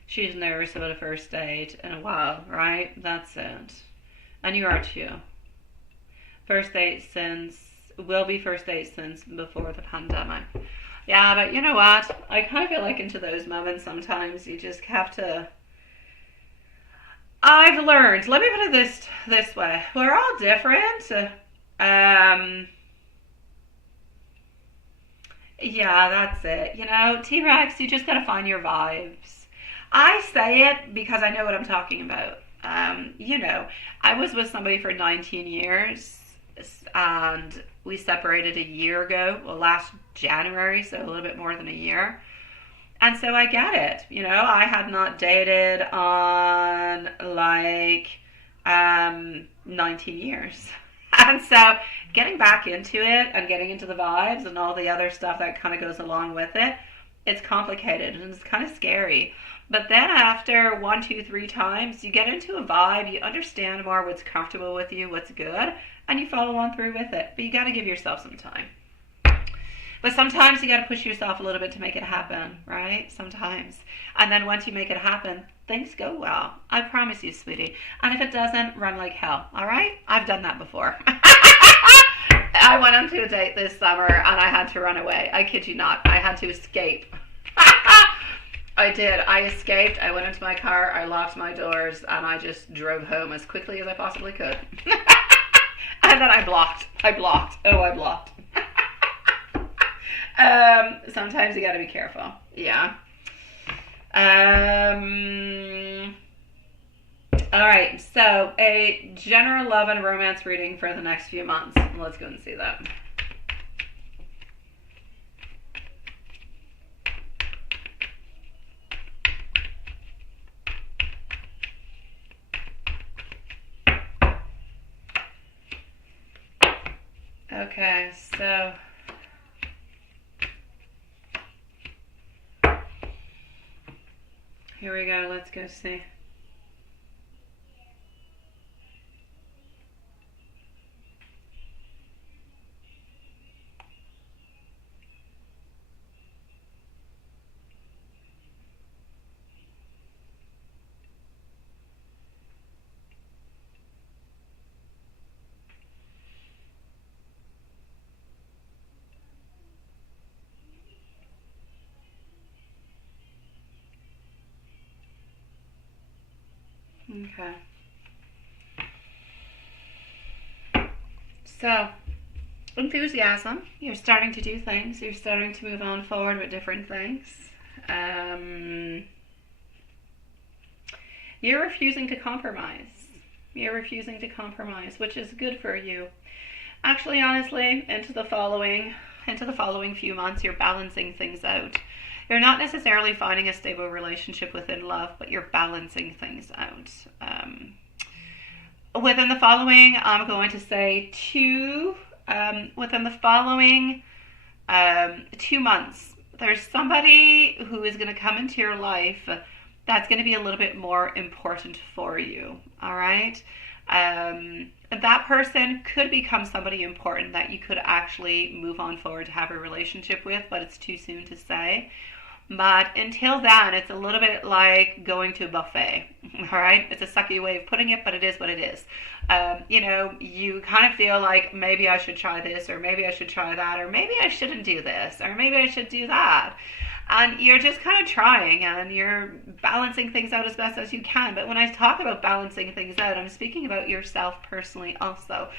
She's nervous about a first date in a while, right? That's it. And you are too. Will be first date since before the pandemic. Yeah, but you know what? I kind of feel like into those moments sometimes you just have to. I've learned. Let me put it this way: we're all different. Yeah, that's it. You know, T-Rex, you just gotta find your vibes. I say it because I know what I'm talking about. You know, I was with somebody for 19 years and we separated a year ago, well, last January, so a little bit more than a year. And so I get it. You know, I had not dated on like 19 years. And so getting back into it and getting into the vibes and all the other stuff that kind of goes along with it, it's complicated and it's kind of scary. But then after one, two, three times, you get into a vibe, you understand more what's comfortable with you, what's good, and you follow on through with it. But you got to give yourself some time. But sometimes you got to push yourself a little bit to make it happen, right? Sometimes. And then once you make it happen, things go well. I promise you, sweetie. And if it doesn't, run like hell, all right? I've done that before. I went on to a date this summer and I had to run away. I kid you not. I had to escape. I did. I escaped. I went into my car. I locked my doors and I just drove home as quickly as I possibly could. And then I blocked. I blocked. Sometimes you got to be careful. Yeah. All right. So a general love and romance reading for the next few months. Let's go and see that. Okay, so here we go. Let's go see. Okay. So, enthusiasm. You're starting to do things. You're starting to move on forward with different things. Um, you're refusing to compromise. You're refusing to compromise, which is good for you. Actually, honestly, into the following few months, you're balancing things out. You're not necessarily finding a stable relationship within love, but you're balancing things out. Within the following, I'm going to say within the following 2 months, there's somebody who is going to come into your life that's going to be a little bit more important for you. All right. That person could become somebody important that you could actually move on forward to have a relationship with, but it's too soon to say. But until then, it's a little bit like going to a buffet, all right? It's a sucky way of putting it, but it is what it is. You kind of feel like maybe I should try this, or maybe I should try that, or maybe I shouldn't do this, or maybe I should do that. And you're just kind of trying and you're balancing things out as best as you can. But when I talk about balancing things out, I'm speaking about yourself personally also.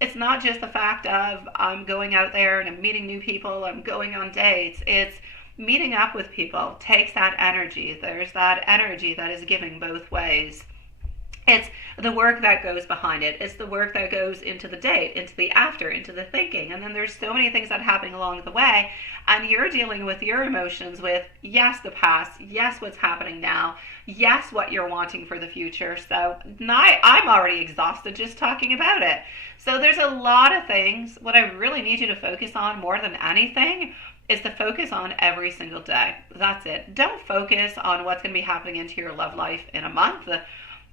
It's not just the fact of I'm going out there and I'm meeting new people, I'm going on dates. It's meeting up with people takes that energy. There's that energy that is giving both ways. It's the work that goes behind it. It's the work that goes into the date, into the after, into the thinking. And then there's so many things that are happening along the way. And you're dealing with your emotions with, yes, the past. Yes, what's happening now. Yes, what you're wanting for the future. So I'm already exhausted just talking about it. So there's a lot of things. What I really need you to focus on more than anything is to focus on every single day. That's it. Don't focus on what's going to be happening into your love life in a month,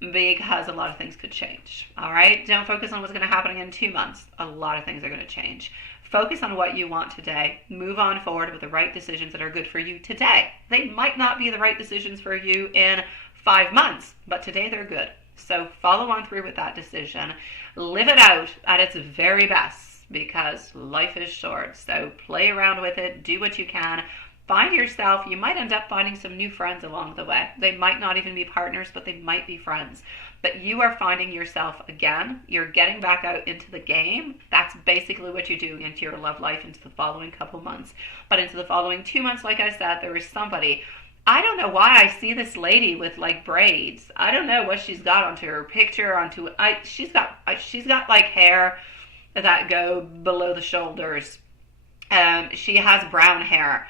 because a lot of things could change. All right? Don't focus on what's going to happen in 2 months. A lot of things are going to change. Focus on what you want today. Move on forward with the right decisions that are good for you today. They might not be the right decisions for you in 5 months, but today they're good. So follow on through with that decision. Live it out at its very best, because life is short. So play around with it. Do what you can. Find yourself. You might end up finding some new friends along the way. They might not even be partners, but they might be friends. But you are finding yourself again. You're getting back out into the game. That's basically what you're doing into your love life into the following couple months. But into the following 2 months, like I said, there is somebody. I don't know why I see this lady with like braids. I don't know what she's got onto her picture. She's got like hair that go below the shoulders. She has brown hair.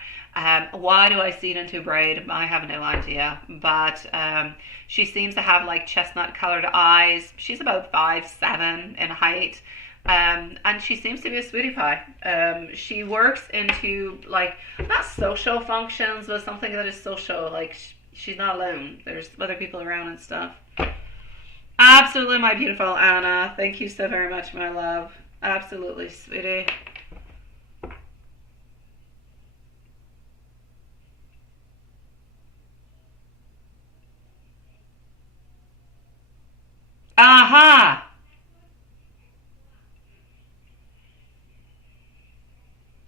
Why do I see it into a braid? I have no idea. But she seems to have like chestnut colored eyes. She's about 5'7" in height. And she seems to be a sweetie pie. She works into like, not social functions, but something that is social. Like she's not alone. There's other people around and stuff. Absolutely, my beautiful Anna. Thank you so very much, my love. Absolutely, sweetie. Aha!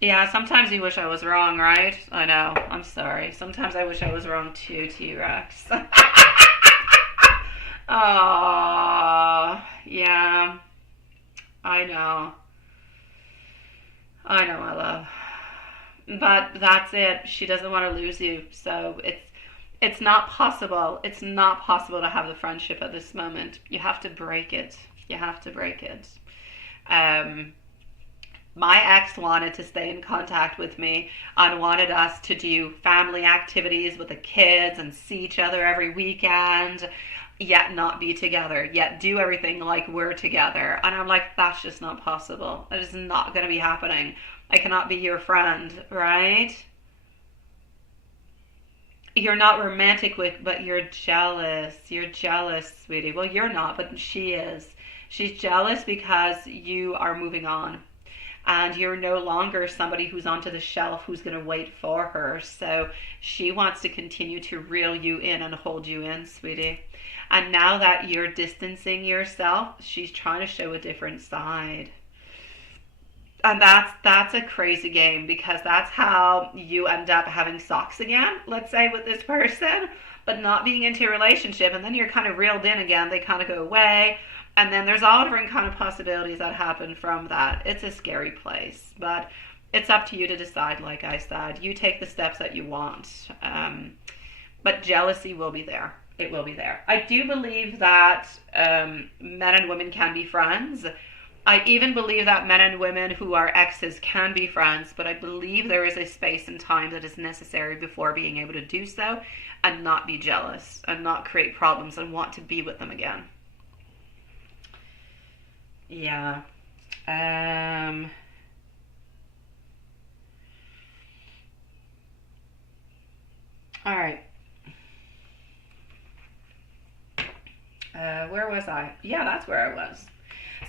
Yeah, sometimes you wish I was wrong, right? I know. I'm sorry. Sometimes I wish I was wrong too, T-Rex. Oh, yeah. I know. I know, my love. But that's it. She doesn't want to lose you. So it's not possible. It's not possible to have the friendship at this moment. You have to break it. You have to break it. Um my ex wanted to stay in contact with me and wanted us to do family activities with the kids and see each other every weekend, yet not be together, yet do everything like we're together. And I'm like, that's just not possible. That is not going to be happening. I cannot be your friend, right? You're not romantic with, but you're jealous. You're jealous, sweetie. Well, you're not, but she is. She's jealous because you are moving on. And you're no longer somebody who's onto the shelf who's going to wait for her. So she wants to continue to reel you in and hold you in, sweetie. And now that you're distancing yourself, she's trying to show a different side. And that's a crazy game, because that's how you end up having socks again, let's say, with this person. but not being into a relationship, and then you're kind of reeled in again. They kind of go away, and then there's all different kind of possibilities that happen from that. It's a scary place, but it's up to you to decide. Like I said, you take the steps that you want, but jealousy will be there. It will be there. I do believe that men and women can be friends. I even believe that men and women who are exes can be friends, but I believe there is a space and time that is necessary before being able to do so and not be jealous and not create problems and want to be with them again. Yeah. All right. Where was I? Yeah, that's where I was.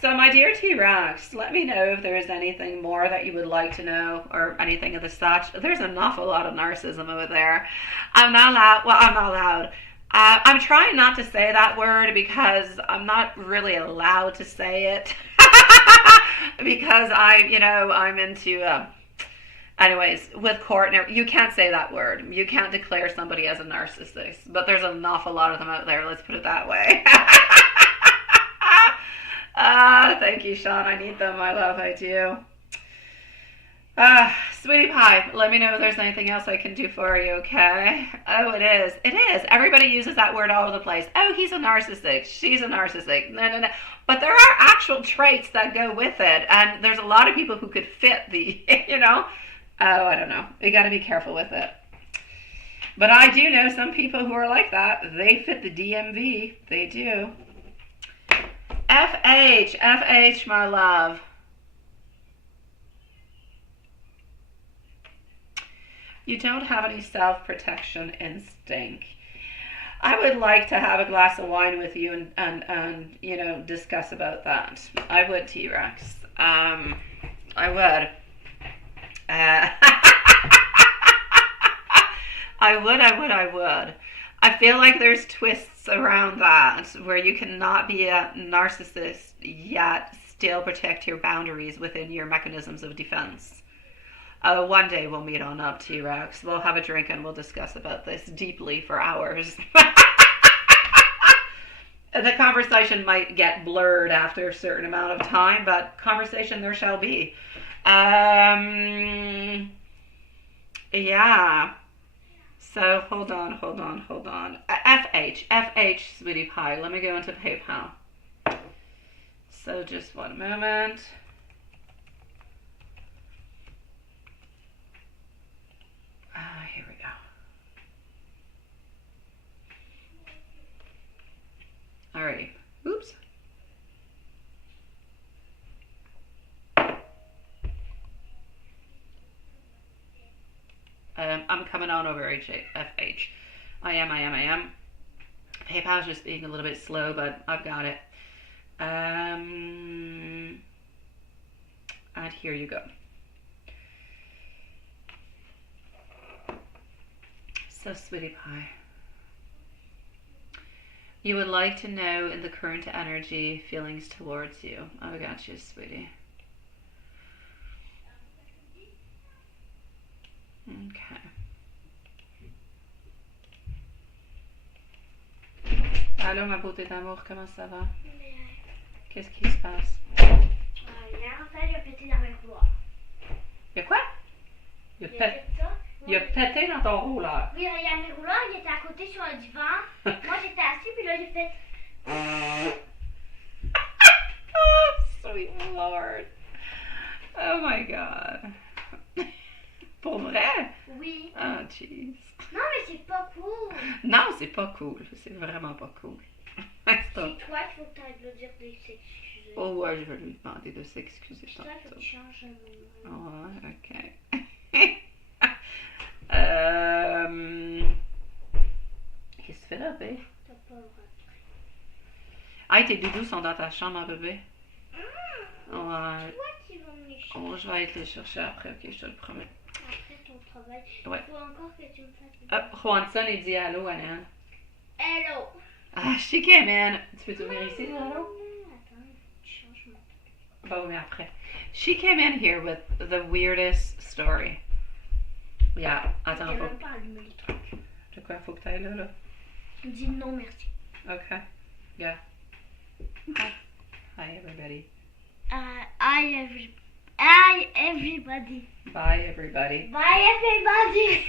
So, my dear T-Rex, let me know if there is anything more that you would like to know or anything of the such. There's an awful lot of narcissism over there. I'm not allowed. I'm trying not to say that word because I'm not really allowed to say it. Because I'm into... Anyways, with court, you can't say that word. You can't declare somebody as a narcissist. But there's an awful lot of them out there. Let's put it that way. Thank you, Sean. I need them. I love. I do. Sweetie pie, let me know if there's anything else I can do for you, okay? Oh, it is. It is. Everybody uses that word all over the place. Oh, he's a narcissist. She's a narcissist. No. But there are actual traits that go with it. And there's a lot of people who could fit the, Oh, I don't know. You got to be careful with it. But I do know some people who are like that. They fit the DMV. They do. FH, my love. You don't have any self-protection instinct. I would like to have a glass of wine with you and discuss about that. I would, T-Rex. I would. I would. I feel like there's twists around that where you cannot be a narcissist yet still protect your boundaries within your mechanisms of defense. One day we'll meet on up, T-Rex. We'll have a drink and we'll discuss about this deeply for hours. The conversation might get blurred after a certain amount of time, but conversation there shall be. Yeah. So hold on. FH, sweetie pie. Let me go into PayPal. So just one moment. Here we go. Alrighty. Oops. I'm coming on over FH. I am. PayPal's just being a little bit slow, but I've got it. And here you go. So, sweetie pie, you would like to know in the current energy feelings towards you. I got you, sweetie. Okay. Allô, ma beauté d'amour, comment ça va? Qu'est-ce qui se passe? Hier, en fait, il a pété dans mes couloirs. Il y a quoi? Il a pété dans ton rouleur. Oui, il y a mes rouleurs, il était à côté sur un divan. Moi, j'étais assis, puis là, j'ai fait... Oh, sweet Lord. Oh my God. Pour vrai? Oui. Oh, jeez. Non, mais c'est pas cool. Non, c'est pas cool. C'est vraiment pas cool. C'est toi qu'il faut que tu ailles lui dire de s'excuser. Oh ouais, je vais lui demander de s'excuser. C'est toi qu'il faut que tu changes un moment. Ouais, ok. Qu'est-ce que tu fais là, bébé? T'as pas le droit. Ah, tes doudous sont dans ta chambre, hein, bébé? Ouais. C'est toi qui vas me les chercher. Oh, je vais aller te les chercher après, ok, je te le promets. Après ton travail. Ouais. Il faut encore que tu me fasses... Hop, Juanson, il dit allô, Anna. Hello. Ah, je sais qu'elle, man. Tu peux t'ouvrir ici, allô? Attends, tu changes mon... Bah oui, mais après. She came in here with the weirdest story. Yeah, attends, J'ai faut... même pas allumé les trucs. De quoi, faut que t'ailles là? Dis non merci. Okay. Yeah. Hi, everybody. Hi everybody. Bye, everybody. Bye everybody.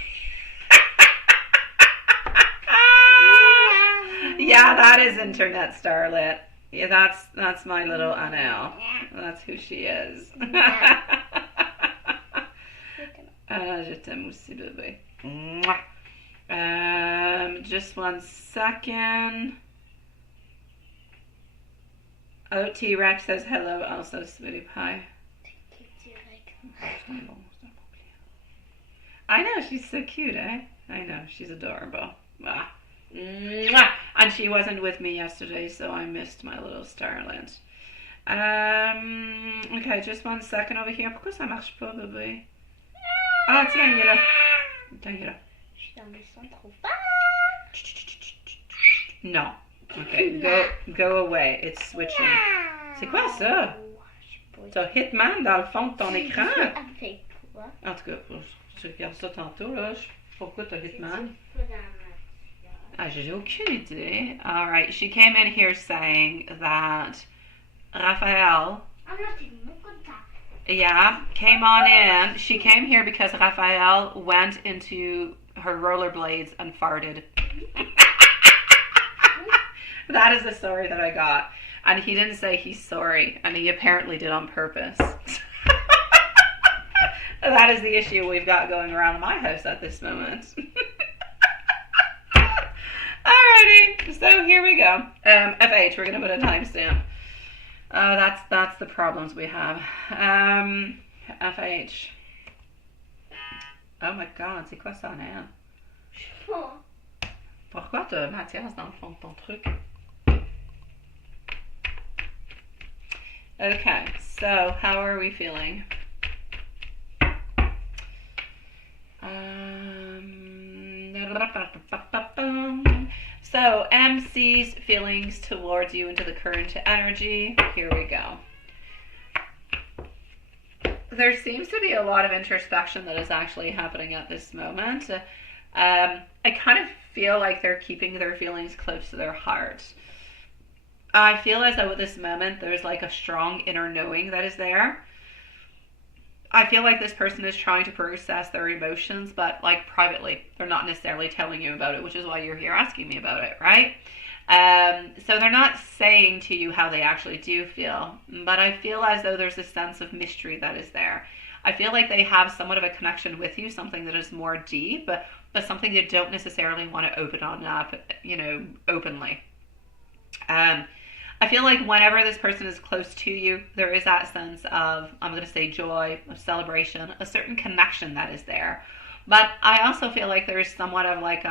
Yeah, that is Internet Starlet. Yeah, that's my little Anel. That's who she is. Je t'aime aussi, bébé. Mwah. Just one second. Oh, T-Rex says hello also, sweetie pie. I know, she's so cute, eh? I know, she's adorable. Ah. Mwah. And she wasn't with me yesterday, so I missed my little Starlet. Okay, just one second over here. Pourquoi ça marche pas, bébé? Ah, tiens, il est là. Tiens, il est là. Je suis dans le son trop fort. No. Okay, go away. It's switching. C'est quoi ça? T'as Hitman dans le fond de ton écran? Avec quoi? En tout cas, je regarde ça tantôt, là. Pourquoi t'as Hitman? Ah, j'ai aucune idée. Alright, she came in here saying that Raphael, yeah, came on in. She came here because Raphael went into her rollerblades and farted. That is the story that I got. And he didn't say he's sorry, and he apparently did on purpose. That is the issue we've got going around my house at this moment. Alrighty, so here we go. FH, we're gonna put a timestamp. That's the problems we have. FH. Oh my god, c'est quoi ça, Anne? Pourquoi t'as Mathias dans le fond de ton truc? Okay, so how are we feeling? So MC's feelings towards you into the current energy. Here we go. There seems to be a lot of introspection that is actually happening at this moment. I kind of feel like they're keeping their feelings close to their heart. I feel as though at this moment there's like a strong inner knowing that is there. I feel like this person is trying to process their emotions, but like privately. They're not necessarily telling you about it, which is why you're here asking me about it, right? So they're not saying to you how they actually do feel, but I feel as though there's a sense of mystery that is there. I feel like they have somewhat of a connection with you, something that is more deep, but something you don't necessarily want to open on up, openly. I feel like whenever this person is close to you, there is that sense of, I'm going to say joy, of celebration, a certain connection that is there. But I also feel like there's somewhat of like,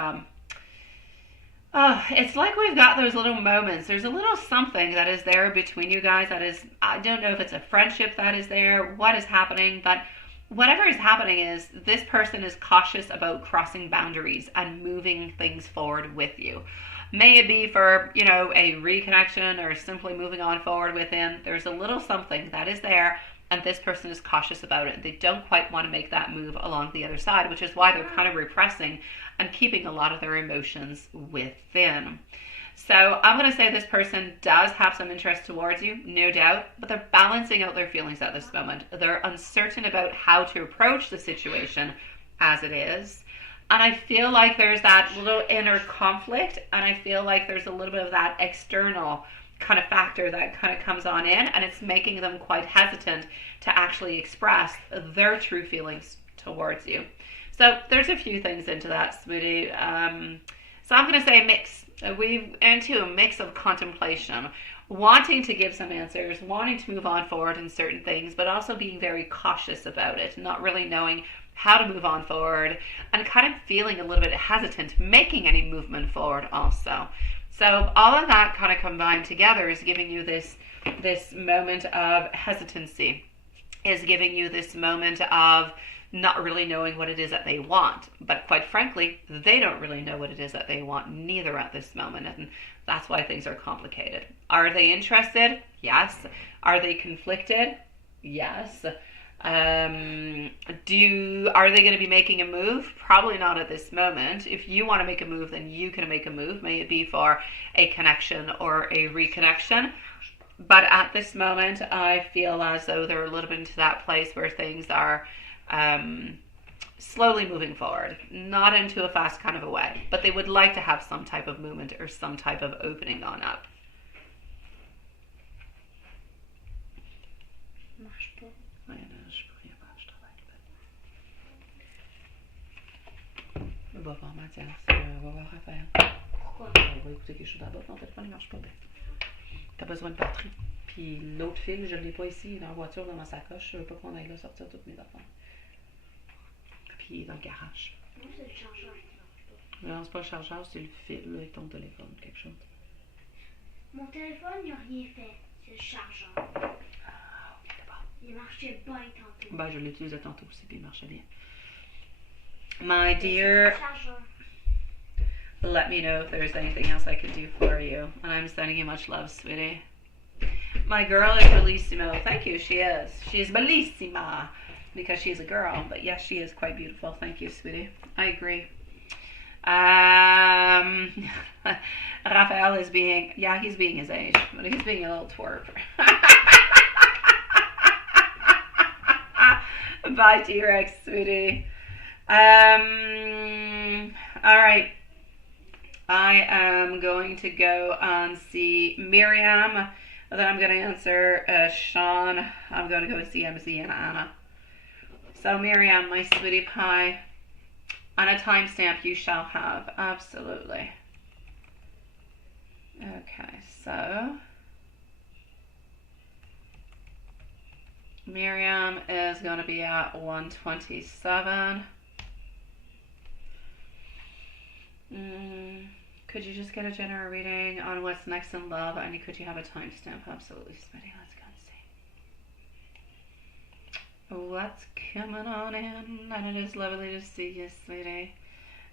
it's like we've got those little moments. There's a little something that is there between you guys that is, I don't know if it's a friendship that is there, what is happening, but whatever is happening is this person is cautious about crossing boundaries and moving things forward with you. May it be for, a reconnection or simply moving on forward with him. There's a little something that is there, and this person is cautious about it. They don't quite want to make that move along the other side, which is why they're kind of repressing and keeping a lot of their emotions within. So I'm going to say this person does have some interest towards you, no doubt, but they're balancing out their feelings at this moment. They're uncertain about how to approach the situation as it is. And I feel like there's that little inner conflict, and I feel like there's a little bit of that external kind of factor that kind of comes on in, and it's making them quite hesitant to actually express their true feelings towards you. So there's a few things into that, sweetie. So I'm going to say mix. We're into a mix of contemplation, wanting to give some answers, wanting to move on forward in certain things, but also being very cautious about it, not really knowing how to move on forward, and kind of feeling a little bit hesitant making any movement forward also. So all of that kind of combined together is giving you this moment of hesitancy, is giving you this moment of not really knowing what it is that they want. But quite frankly, they don't really know what it is that they want neither at this moment, and that's why things are complicated. Are they interested? Yes. Are they conflicted? Yes. Are they going to be making a move? Probably not at this moment. If you want to make a move, then you can make a move. May it be for a connection or a reconnection. But at this moment, I feel as though they're a little bit into that place where things are slowly moving forward, not into a fast kind of a way, but they would like to have some type of movement or some type of opening on up. Marche pas. Ouais, non, je peux rien faire, je travaille. On va voir Mathias, on va voir Raphaël. Pourquoi? On va écouter quelque chose là-bas. Non, ton téléphone ne marche pas bien. T'as besoin de batterie. Puis l'autre fil, je ne l'ai pas ici, dans la voiture, dans ma sacoche. Je veux pas qu'on aille là sortir toutes mes affaires. Puis dans le garage. Non, c'est le chargeur qui marche pas. Non, c'est pas le chargeur, c'est le fil là, avec ton téléphone, quelque chose. Mon téléphone, il n'a rien fait. C'est le chargeur. Ah, ok, d'abord. Il marchait bien tantôt. Ben, je l'utilisais tantôt aussi, puis il marchait bien. My dear, Chargeur. let me know if there's anything else I can do for you. And I'm sending you much love, sweetie. My girl is bellissimo. Thank you, she is. She is bellissima. Because she is a girl. But yes, she is quite beautiful. Thank you, sweetie. I agree. Raphael is being, yeah, he's being his age. But he's being a little twerp. Bye, T-Rex, sweetie. Alright. I am going to go and see Miriam. Then I'm going to answer Sean. I'm going to go see MC and Anna. So Miriam, my sweetie pie, on a timestamp you shall have. Absolutely. Okay, so Miriam is going to be at 127. Could you just get a general reading on what's next in love? And could you have a timestamp? Absolutely, sweetie. Let's go and see. What's coming on in? And it is lovely to see you, sweetie.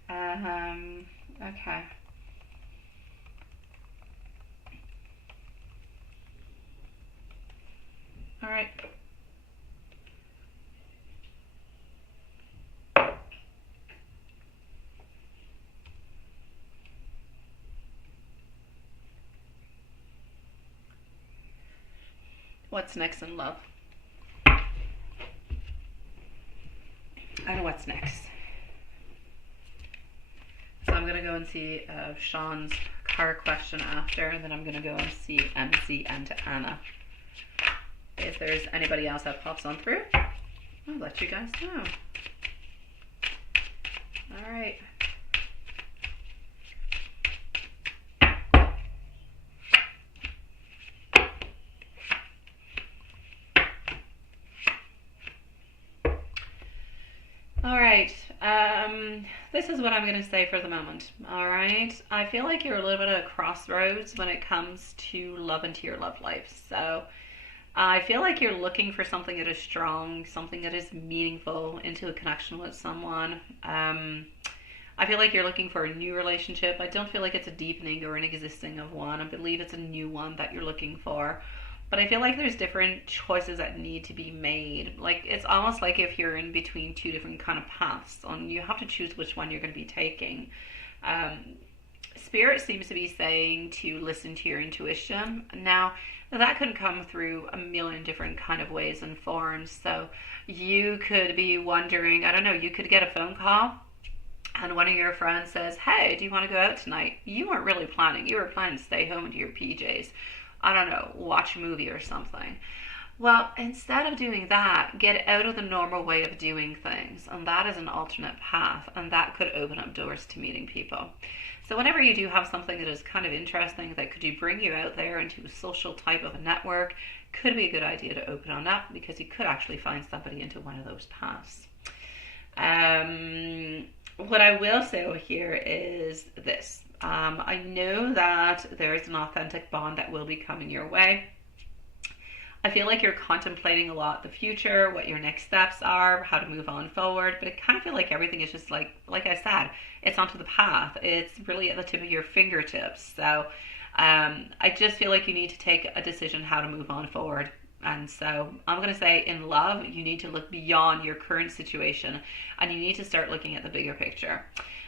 Okay. All right. What's next in love? And what's next? So I'm going to go and see Sean's car question after, and then I'm going to go and see MC and Anna. If there's anybody else that pops on through, I'll let you guys know. All right. All right. This is what I'm going to say for the moment. All right. I feel like you're a little bit at a crossroads when it comes to love into your love life. So I feel like you're looking for something that is strong, something that is meaningful into a connection with someone. I feel like you're looking for a new relationship. I don't feel like it's a deepening or an existing of one. I believe it's a new one that you're looking for. But I feel like there's different choices that need to be made. Like, it's almost like if you're in between two different kind of paths, and you have to choose which one you're going to be taking. Spirit seems to be saying to listen to your intuition. Now, that could come through a million different kind of ways and forms. So you could be wondering, I don't know, you could get a phone call and one of your friends says, hey, do you want to go out tonight? You weren't really planning. You were planning to stay home into your PJs. I don't know, watch a movie or something. Well, instead of doing that, get out of the normal way of doing things. And that is an alternate path. And that could open up doors to meeting people. So whenever you do have something that is kind of interesting, that could bring you out there into a social type of a network, could be a good idea to open on up, because you could actually find somebody into one of those paths. What I will say over here is this. I know that there's an authentic bond that will be coming your way. I feel like you're contemplating a lot the future, what your next steps are, how to move on forward, but I kind of feel like everything is just like I said, it's onto the path. It's really at the tip of your fingertips. So I just feel like you need to take a decision how to move on forward And so I'm going to say in love, you need to look beyond your current situation and you need to start looking at the bigger picture.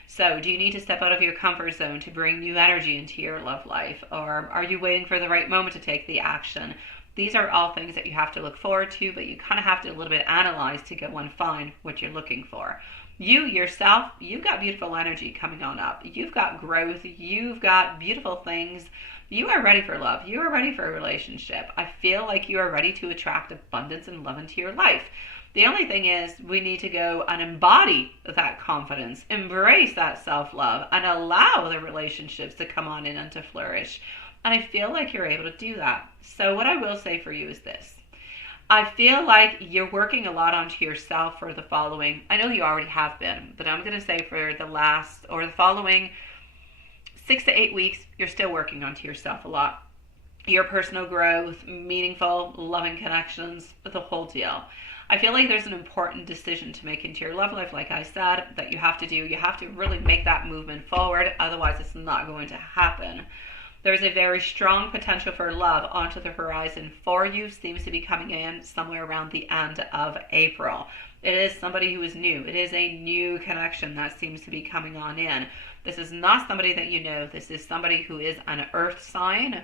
So, do you need to step out of your comfort zone to bring new energy into your love life? Or are you waiting for the right moment to take the action? These are all things that you have to look forward to, but you kind of have to a little bit analyze to go and find what you're looking for. You yourself, you've got beautiful energy coming on up. You've got growth. You've got beautiful things. You are ready for love. You are ready for a relationship. I feel like you are ready to attract abundance and love into your life. The only thing is we need to go and embody that confidence, embrace that self-love, and allow the relationships to come on in and to flourish. And I feel like you're able to do that. So what I will say for you is this. I feel like you're working a lot onto yourself for the following. I know you already have been, but I'm going to say for the following 6 to 8 weeks, you're still working onto yourself a lot. Your personal growth, meaningful, loving connections, the whole deal. I feel like there's an important decision to make into your love life, like I said, that you have to do. You have to really make that movement forward, otherwise it's not going to happen. There's a very strong potential for love onto the horizon for you, seems to be coming in somewhere around the end of April. It is somebody who is new. It is a new connection that seems to be coming on in. This is not somebody that you know. This is somebody who is an earth sign,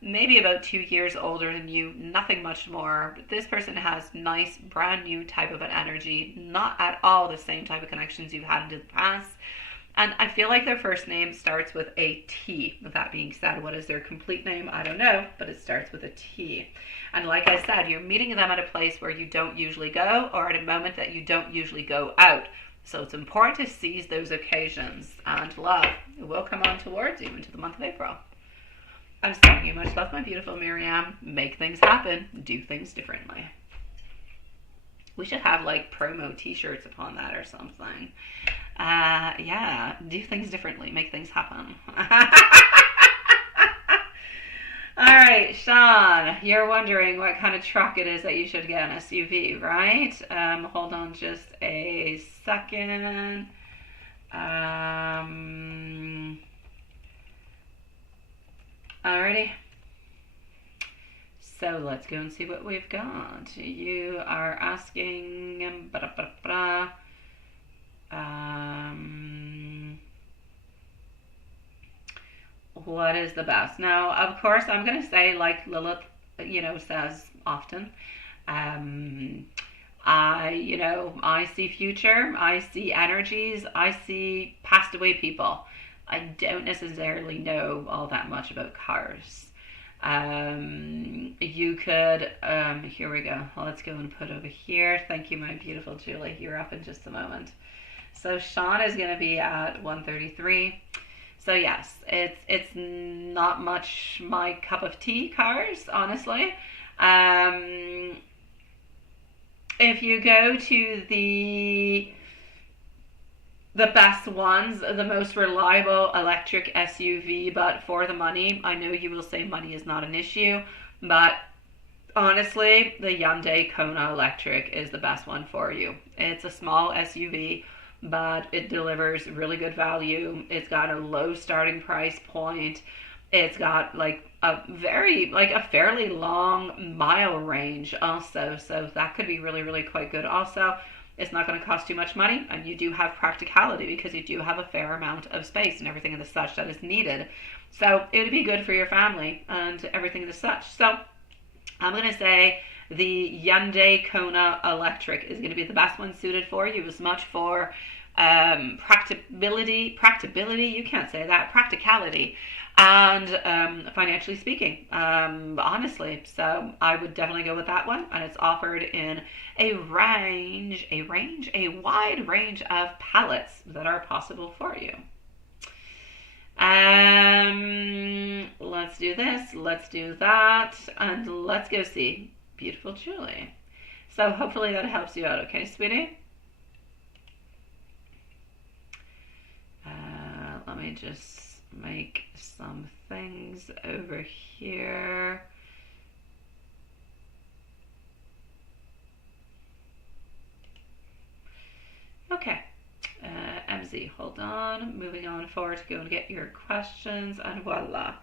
maybe about 2 years older than you, nothing much more. But this person has nice, brand new type of an energy, not at all the same type of connections you've had in the past. And I feel like their first name starts with a T. With that being said, what is their complete name? I don't know, but it starts with a T. And like I said, you're meeting them at a place where you don't usually go, or at a moment that you don't usually go out. So it's important to seize those occasions, and love will come on towards you into the month of April. I'm sending you much love, my beautiful Miriam. Make things happen. Do things differently. We should have like promo t-shirts upon that or something. Yeah, do things differently. Make things happen. All right, Sean, you're wondering what kind of truck it is that you should get, an SUV, right? Hold on just a second. Alrighty. So let's go and see what we've got. You are asking, what is the best? Now, of course, I'm going to say, like Lilith, says often, I see future, I see energies, I see passed away people. I don't necessarily know all that much about cars. You could, here we go. Let's go and put over here. Thank you, my beautiful Julie. You're up in just a moment. So Sean is going to be at 133. So yes, it's not much my cup of tea, cars, honestly. If you go to the best ones, the most reliable electric SUV, but for the money, I know you will say money is not an issue, but honestly, the Hyundai Kona Electric is the best one for you. It's a small SUV, but it delivers really good value. It's got a low starting price point. It's got a fairly long mile range also, so that could be really, really quite good also. It's not going to cost too much money, and you do have practicality because you do have a fair amount of space and everything and such that is needed. So it would be good for your family and everything and such. So I'm going to say the Hyundai Kona Electric is going to be the best one suited for you, as much for practicality, you can't say that, practicality, and financially speaking, honestly. So I would definitely go with that one, and it's offered in a wide range of palettes that are possible for you. Let's do this, let's do that, and let's go see beautiful Julie. So hopefully that helps you out, okay, sweetie? Let me just make some things over here. Okay, MZ, hold on. Moving on forward to go and get your questions, and voila.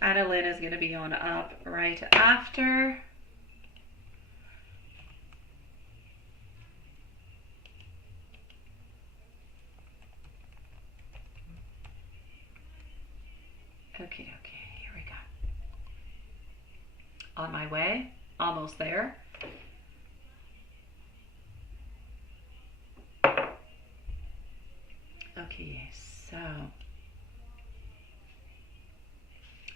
Anna Lynn is going to be on up right after. Okay, here we go. On my way, almost there. Okay, so.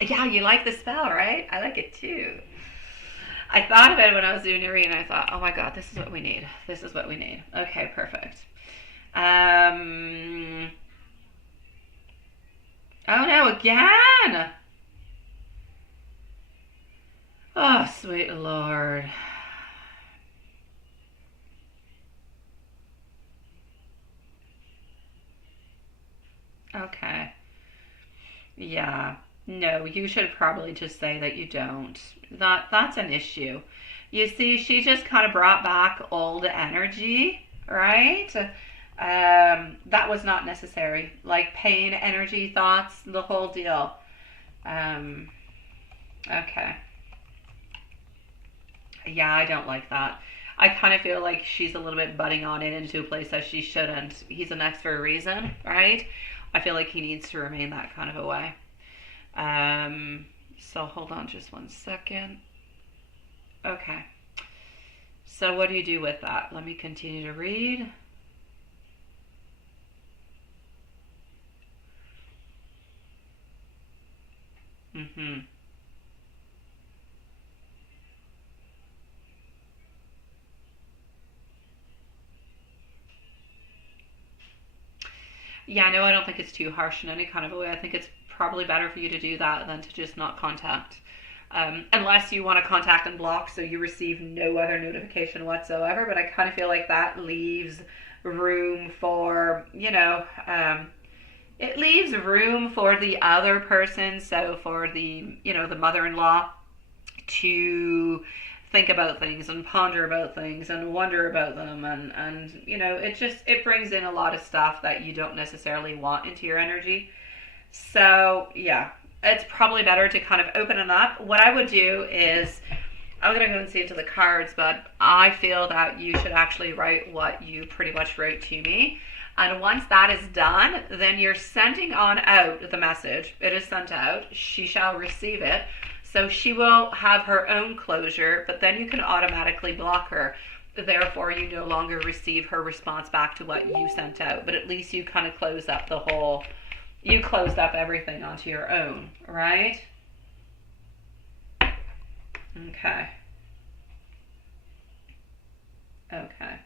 Yeah, you like the spell, right? I like it too. I thought about it when I was doing your reading. I thought, oh my god, this is what we need. This is what we need. Okay, perfect. Oh no, again! Oh, sweet Lord. Okay. Yeah. No, you should probably just say that you don't. That's an issue. You see, she just kind of brought back old energy, right? That was not necessary. Like pain, energy, thoughts, the whole deal. Okay. Yeah, I don't like that. I kind of feel like she's a little bit butting on it into a place that she shouldn't. He's an ex for a reason, right? I feel like he needs to remain that kind of a way. So hold on just one second. Okay. So what do you do with that? Let me continue to read. Yeah, no, I don't think it's too harsh in any kind of a way. I think it's probably better for you to do that than to just not contact. Unless you want to contact and block so you receive no other notification whatsoever. But I kind of feel like that leaves room for, it leaves room for the other person, so for the, the mother-in-law to think about things and ponder about things and wonder about them and it brings in a lot of stuff that you don't necessarily want into your energy. So yeah, it's probably better to kind of open it up. What I would do is, I'm going to go and see into the cards, but I feel that you should actually write what you pretty much wrote to me. And once that is done, then you're sending on out the message. It is sent out. She shall receive it. So she will have her own closure, but then you can automatically block her. Therefore, you no longer receive her response back to what you sent out. But at least you kind of closed up you closed up everything onto your own, right? Okay. Okay.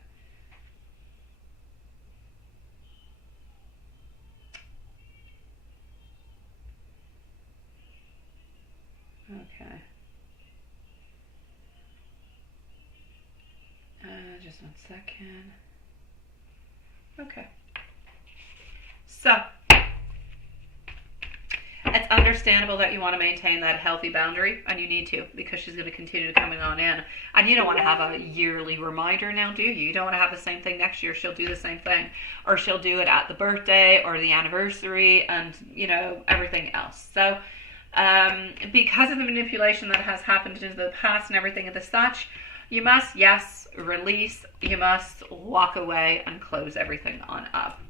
Okay. Just one second. Okay. So, it's understandable that you want to maintain that healthy boundary, and you need to, because she's going to continue coming on in. And you don't want to have a yearly reminder now, do you? You don't want to have the same thing next year. She'll do the same thing. Or she'll do it at the birthday or the anniversary and, everything else. So, because of the manipulation that has happened in the past and everything of the such, you must, yes, release. You must walk away and close everything on up.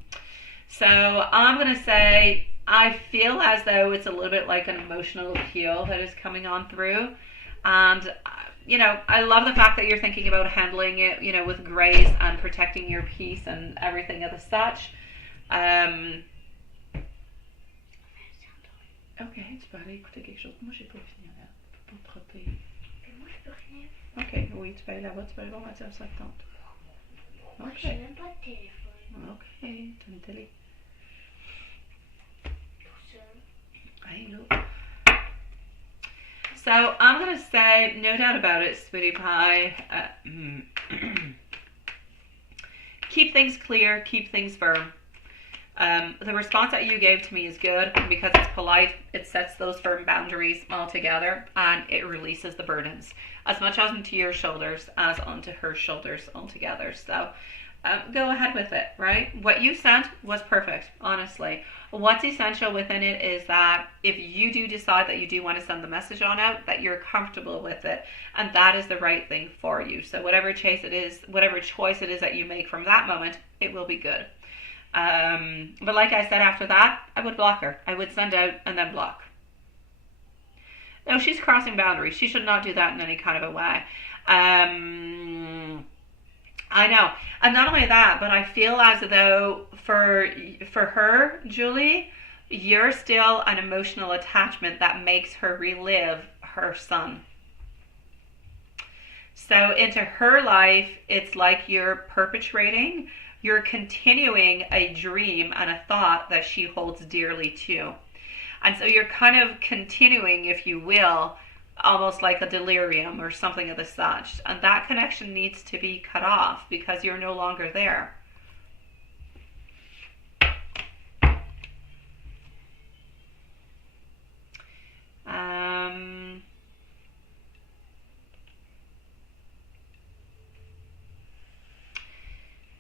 So I'm going to say, I feel as though it's a little bit like an emotional appeal that is coming on through. And, I love the fact that you're thinking about handling it, with grace and protecting your peace and everything of the such. Ok, tu peux aller écouter quelque chose. Moi, j'ai pas fini là. Je peux pas me tromper. Et moi, je peux rien. Ok, oui, tu peux aller là-bas, tu peux aller voir Mathieu, ça te tente. Moi, j'ai même pas de téléphone. Ok, t'as une télé. Tout seul. Hey, look. So, I'm going to say, no doubt about it, Sweetie Pie. Keep things clear, keep things firm. The response that you gave to me is good because it's polite. It sets those firm boundaries all together and it releases the burdens as much onto your shoulders as onto her shoulders altogether. So go ahead with it, right? What you sent was perfect, honestly. What's essential within it is that if you do decide that you do want to send the message on out, that you're comfortable with it, and that is the right thing for you. So whatever choice it is that you make from that moment, it will be good. But like I said, after that, I would block her. I would send out and then block. No, she's crossing boundaries. She should not do that in any kind of a way. I know. And not only that, but I feel as though for her, Julie, you're still an emotional attachment that makes her relive her son. So into her life, it's like you're continuing a dream and a thought that she holds dearly too. And so you're kind of continuing, if you will, almost like a delirium or something of the such. And that connection needs to be cut off because you're no longer there.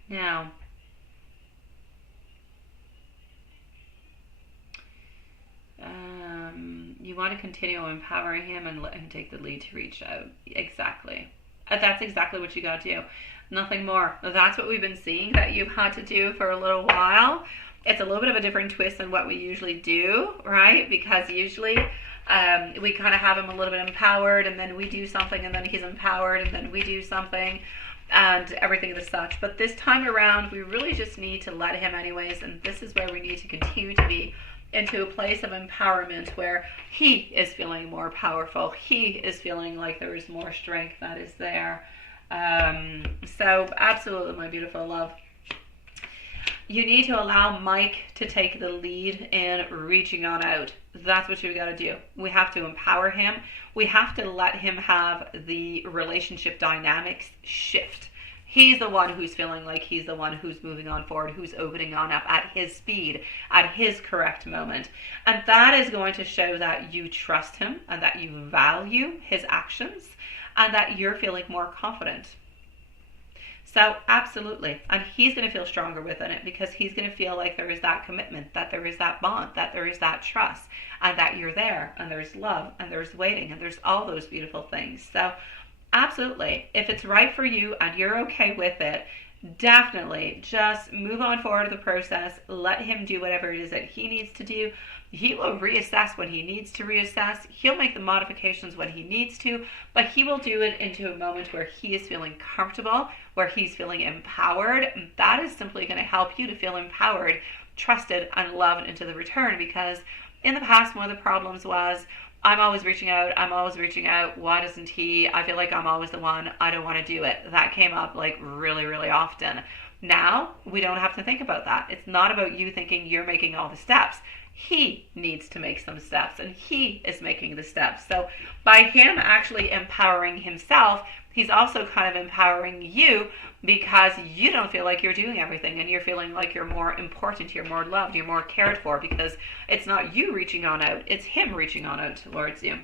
Now, you want to continue empowering him and let him take the lead to reach out. Exactly. That's exactly what you got to do. Nothing more. That's what we've been seeing that you've had to do for a little while. It's a little bit of a different twist than what we usually do, right? Because usually we kind of have him a little bit empowered, and then we do something, and then he's empowered, and then we do something, and everything as such. But this time around, we really just need to let him anyways, and this is where we need to continue to be into a place of empowerment where he is feeling more powerful. He is feeling like there is more strength that is there. So absolutely, my beautiful love. You need to allow Mike to take the lead in reaching on out. That's what you've got to do. We have to empower him. We have to let him have the relationship dynamics shift. He's the one who's feeling like he's the one who's moving on forward, who's opening on up at his speed, at his correct moment. And that is going to show that you trust him and that you value his actions and that you're feeling more confident. So absolutely. And he's going to feel stronger within it because he's going to feel like there is that commitment, that there is that bond, that there is that trust, and that you're there, and there's love, and there's waiting, and there's all those beautiful things. So absolutely. If it's right for you and you're okay with it, definitely just move on forward to the process. Let him do whatever it is that he needs to do. He will reassess when he needs to reassess. He'll make the modifications when he needs to, but he will do it into a moment where he is feeling comfortable, where he's feeling empowered. That is simply going to help you to feel empowered, trusted, and loved into the return, because in the past, one of the problems was, I'm always reaching out. Why doesn't he? I feel like I'm always the one. I don't want to do it. That came up like really, really often. Now, we don't have to think about that. It's not about you thinking you're making all the steps. He needs to make some steps, and he is making the steps. So by him actually empowering himself, he's also kind of empowering you, because you don't feel like you're doing everything, and you're feeling like you're more important, you're more loved, you're more cared for, because it's not you reaching on out, it's him reaching on out towards you.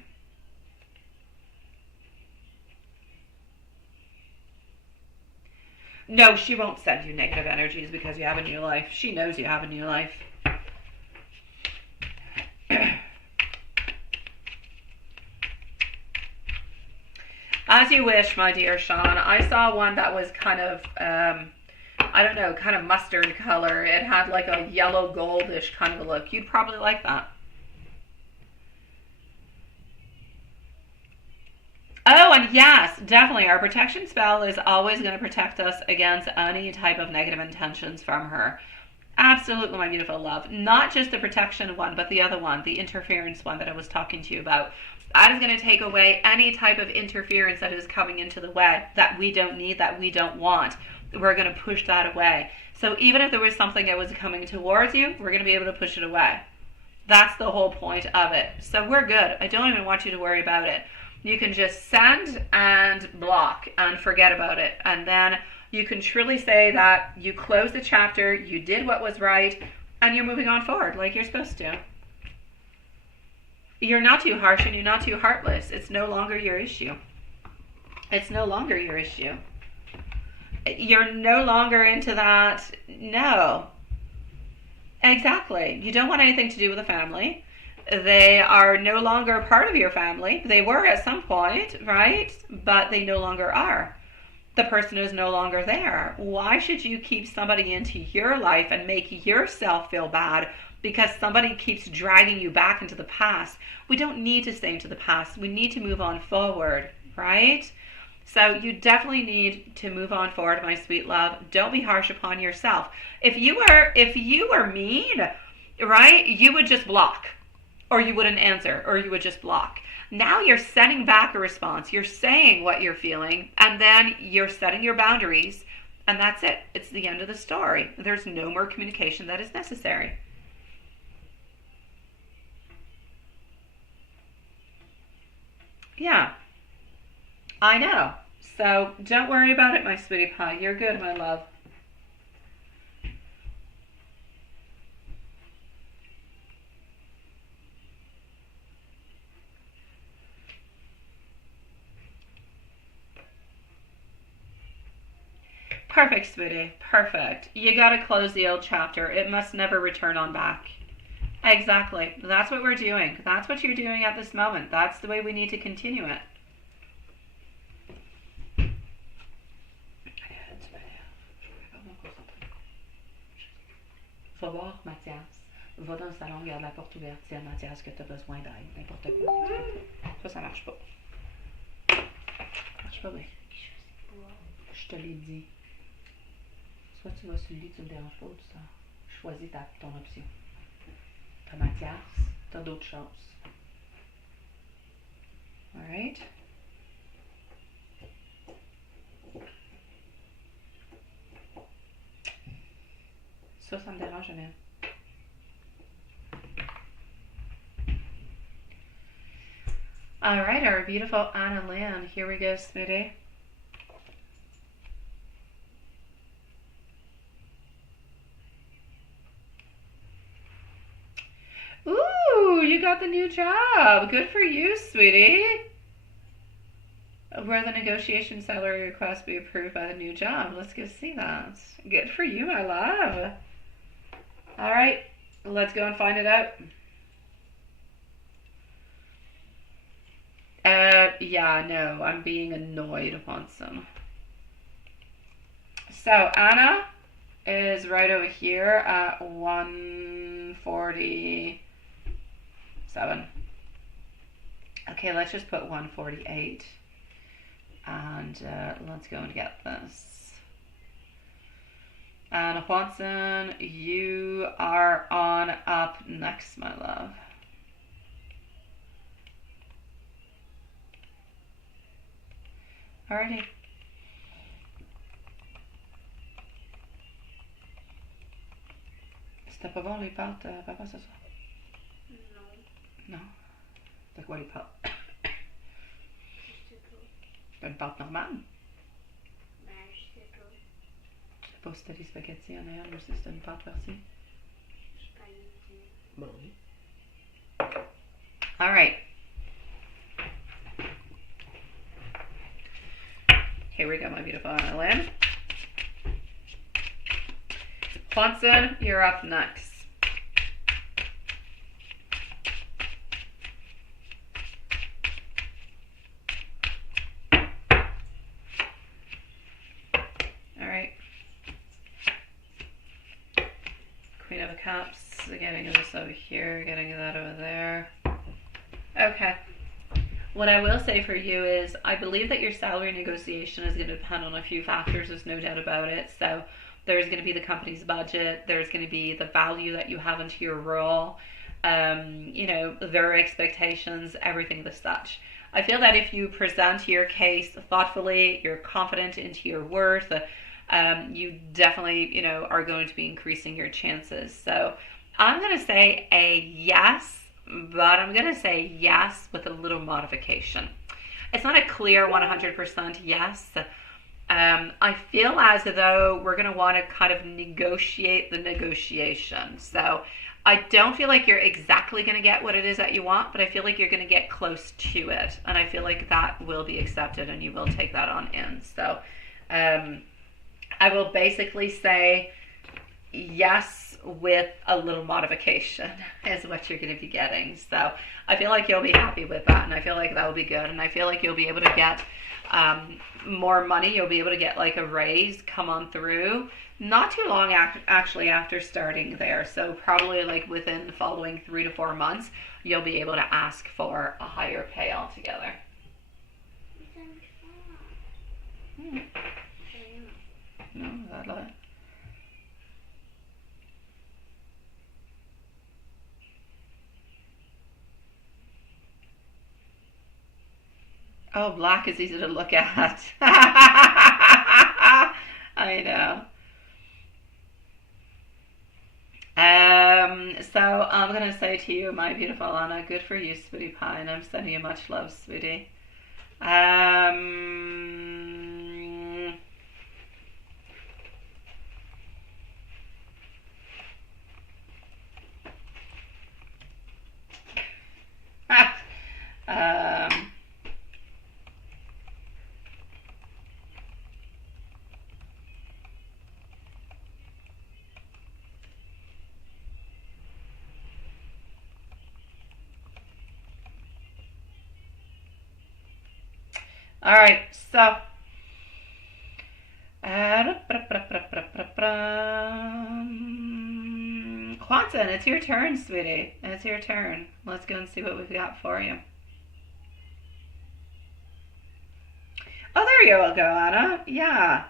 No, she won't send you negative energies because you have a new life. She knows you have a new life. As you wish, my dear Sean. I saw one that was kind of, I don't know, kind of mustard color. It had like a yellow goldish kind of a look. You'd probably like that. Oh, and yes, definitely. Our protection spell is always going to protect us against any type of negative intentions from her. Absolutely, my beautiful love. Not just the protection one, but the other one, the interference one that I was talking to you about. That is going to take away any type of interference that is coming into the way that we don't need, that we don't want. We're going to push that away. So even if there was something that was coming towards you, we're going to be able to push it away. That's the whole point of it. So we're good. I don't even want you to worry about it. You can just send and block and forget about it. And then you can truly say that you closed the chapter, you did what was right, and you're moving on forward like you're supposed to. You're not too harsh and you're not too heartless. It's no longer your issue. It's no longer your issue. You're no longer into that. No. Exactly. You don't want anything to do with the family. They are no longer a part of your family. They were at some point, right? But they no longer are. The person is no longer there. Why should you keep somebody into your life and make yourself feel bad because somebody keeps dragging you back into the past? We don't need to stay into the past. We need to move on forward, right? So you definitely need to move on forward, my sweet love. Don't be harsh upon yourself. If you were mean, right, you would just block, or you wouldn't answer, or you would just block. Now you're sending back a response. You're saying what you're feeling, and then you're setting your boundaries, and that's it. It's the end of the story. There's no more communication that is necessary. Yeah, I know. So don't worry about it, my sweetie pie. You're good, my love. Perfect, sweetie. Perfect. You gotta close the old chapter. It must never return on back. Exactly. That's what we're doing. That's what you're doing at this moment. That's the way we need to continue it. Va voir Mathias. Va dans le salon, garde la porte ouverte. Dis à Mathias que tu as besoin d'aide. N'importe quoi. Ça marche pas. Ça marche pas bien. Je te l'ai dit. Soit tu vas sur le lit, tu me déranges pas, ou tu sors. Choisis ton option. T'as Mathias, t'as d'autres choses. Alright? Ça me dérange jamais. Alright, our beautiful Anna Lynn. Here we go, sweetie. Ooh, you got the new job. Good for you, sweetie. Will the negotiation salary request be approved by the new job? Let's go see that. Good for you, my love. All right, let's go and find it out. Yeah, no, I'm being annoyed, Watson. So Anna is right over here at 147. Okay, let's just put 148. And let's go and get this. And Watson, you are on up next, my love. Alrighty. C'était pas bon les pâtes, papa, ce soir? Non. Non? C'était quoi les pâtes? C'était une pâte normale? Ben, je sais pas. Je sais pas si c'était des spaghettis en air ou si c'était une pâte farcie. Je peux aller dire. Bon. Alright. Here we go, my beautiful Anna Lynn. Watson, you're up next. Alright. Queen of Cups, getting this over here, getting that over there. Okay. What I will say for you is I believe that your salary negotiation is going to depend on a few factors. There's no doubt about it. So there's going to be the company's budget. There's going to be the value that you have into your role. Their expectations, everything the such. I feel that if you present your case thoughtfully, you're confident into your worth, you definitely, are going to be increasing your chances. So I'm going to say a yes, but I'm going to say yes with a little modification. It's not a clear 100% yes. I feel as though we're going to want to kind of negotiate the negotiation. So I don't feel like you're exactly going to get what it is that you want, but I feel like you're going to get close to it. And I feel like that will be accepted and you will take that on in. So I will basically say yes with a little modification is what you're going to be getting. So I feel like you'll be happy with that, and I feel like that will be good, and I feel like you'll be able to get more money. You'll be able to get like a raise come on through not too long actually after starting there. So probably like within the following 3 to 4 months, you'll be able to ask for a higher pay altogether. No, that'll. Oh, black is easy to look at. I know. So I'm gonna say to you, my beautiful Anna, good for you, sweetie pie, and I'm sending you much love, sweetie. All right, so Quanton, it's your turn, sweetie. It's your turn. Let's go and see what we've got for you. Oh, there you go, Anna. Yeah.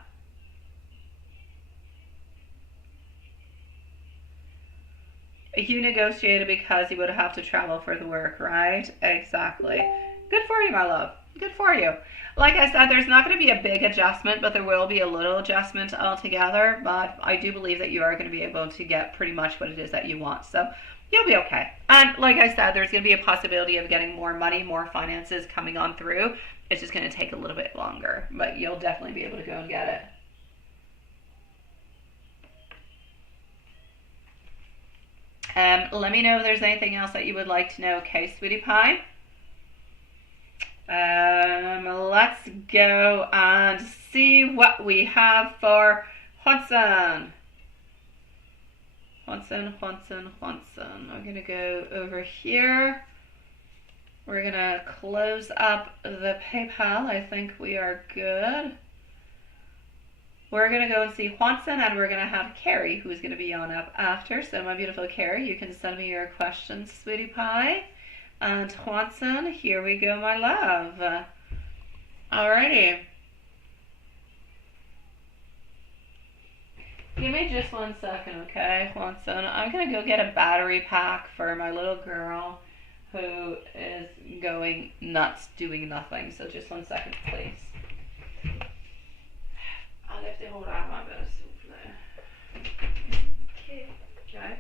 You negotiated because you would have to travel for the work, right? Exactly. Good for you, my love. Good for you. Like I said, there's not going to be a big adjustment, but there will be a little adjustment altogether. But I do believe that you are going to be able to get pretty much what it is that you want. So you'll be okay. And like I said, there's going to be a possibility of getting more money, more finances coming on through. It's just going to take a little bit longer, but you'll definitely be able to go and get it. Let me know if there's anything else that you would like to know, okay, sweetie pie? Let's go and see what we have for Hudson. Hudson. I'm going to go over here. We're going to close up the PayPal. I think we are good. We're going to go and see Hudson, and we're going to have Carrie, who's going to be on up after. So my beautiful Carrie, you can send me your questions, sweetie pie. And Hudson, here we go, my love. Alrighty. Give me just 1 second, okay, Hudson? I'm going to go get a battery pack for my little girl who is going nuts doing nothing. So just 1 second, please. Enlève tes rollers, ma belle, s'il vous plaît. Okay. Okay.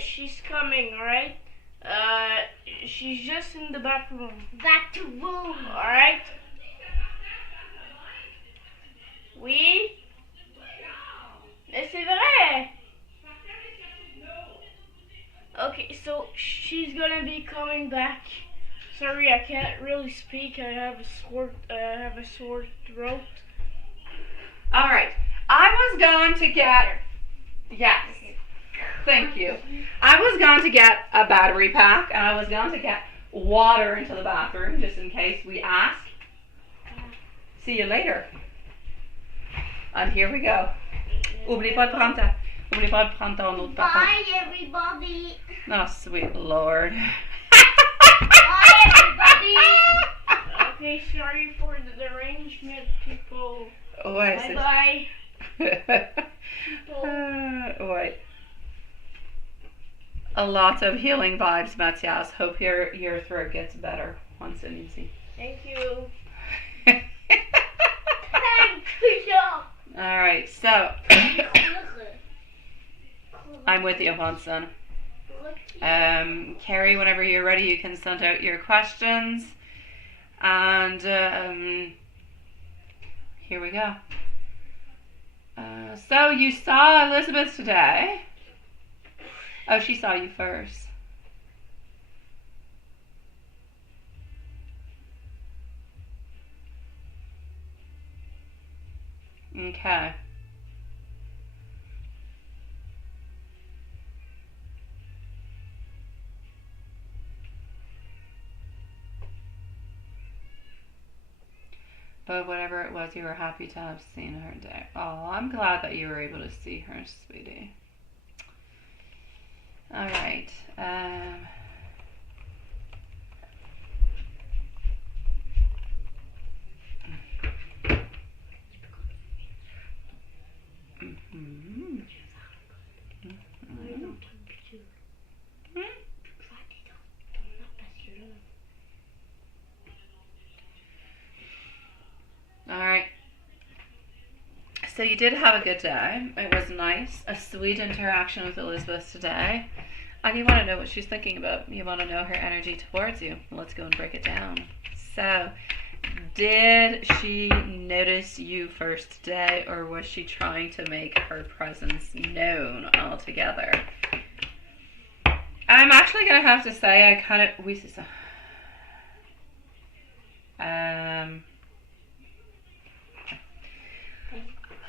She's coming, alright? She's just in the back room. Back to room. Alright? Oui? Mais c'est vrai! Okay, so she's gonna be coming back. Sorry, I can't really speak. I have a sore throat. All right. I was going to get. Yes. Thank you. I was going to get a battery pack, and I was going to get water into the bathroom just in case we ask. See you later. And here we go. Oublie pas de prendre ton autre papier. Bye, everybody. Oh, sweet Lord. Bye, everybody. Okay, sorry for the derangement, people. Ouais, Bye bye. Ouais. A lot of healing vibes, Matthias. Hope your throat gets better once and easy. Thank you. All right, so I'm with you, Hanson. Carrie, whenever you're ready, you can send out your questions. And here we go. So you saw Elizabeth today. Oh, she saw you first. Okay. But whatever it was, you were happy to have seen her today. Oh, I'm glad that you were able to see her, sweetie. All right. All right. So you did have a good day. It was nice. A sweet interaction with Elizabeth today. And you want to know what she's thinking about. You want to know her energy towards you. Let's go and break it down. So, did she notice you first today, or was she trying to make her presence known altogether? I'm actually going to have to say I kind of...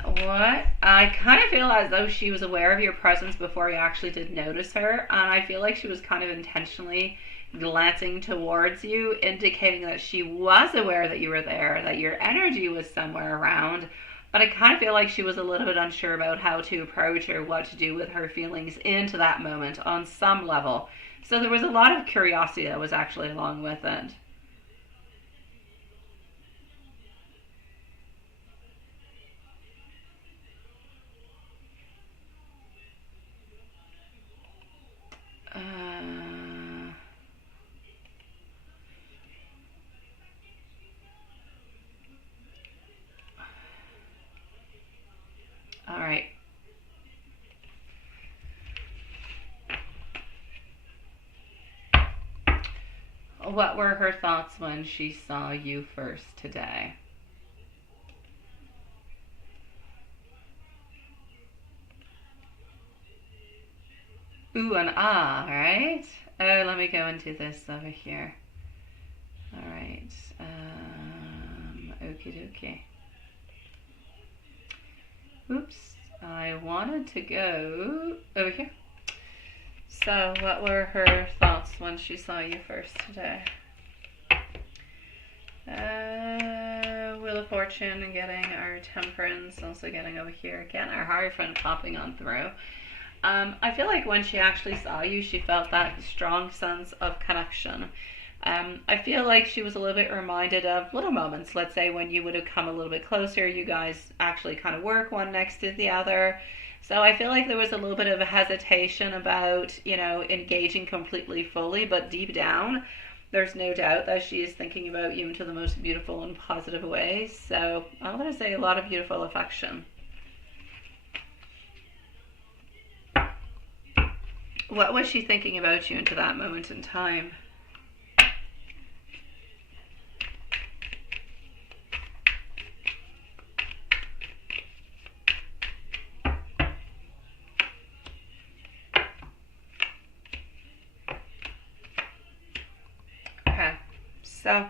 What? I kind of feel as though she was aware of your presence before you actually did notice her, and I feel like she was kind of intentionally glancing towards you, indicating that she was aware that you were there, that your energy was somewhere around, but I kind of feel like she was a little bit unsure about how to approach or what to do with her feelings into that moment on some level. So there was a lot of curiosity that was actually along with it. All right. What were her thoughts when she saw you first today? Ooh and ah, right? Oh, let me go into this over here. All right. Okie dokie. Oops, I wanted to go over here. So, what were her thoughts when she saw you first today? Wheel of Fortune and getting our Temperance, also getting over here again, our Hierophant popping on through. I feel like when she actually saw you, she felt that strong sense of connection. I feel like she was a little bit reminded of little moments, let's say when you would have come a little bit closer, you guys actually kind of work one next to the other. So I feel like there was a little bit of a hesitation about, engaging completely fully, but deep down, there's no doubt that she is thinking about you into the most beautiful and positive ways. So I'm going to say a lot of beautiful affection. What was she thinking about you into that moment in time? Okay, so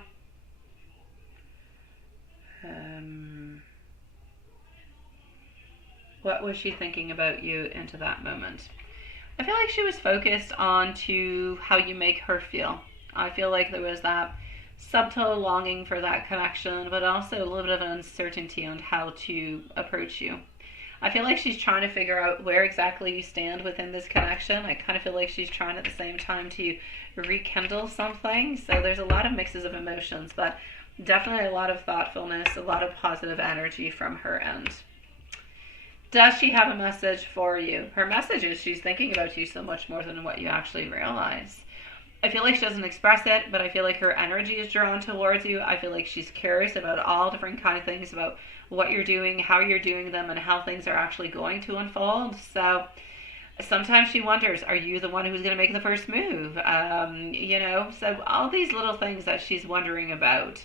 what was she thinking about you into that moment? I feel like she was focused on to how you make her feel. I feel like there was that subtle longing for that connection, but also a little bit of an uncertainty on how to approach you. I feel like she's trying to figure out where exactly you stand within this connection. I kind of feel like she's trying at the same time to rekindle something. So there's a lot of mixes of emotions, but definitely a lot of thoughtfulness, a lot of positive energy from her end. Does she have a message for you? Her message is she's thinking about you so much more than what you actually realize. I feel like she doesn't express it, but I feel like her energy is drawn towards you. I feel like she's curious about all different kind of things about what you're doing, how you're doing them, and how things are actually going to unfold. So sometimes she wonders, are you the one who's going to make the first move? So all these little things that she's wondering about.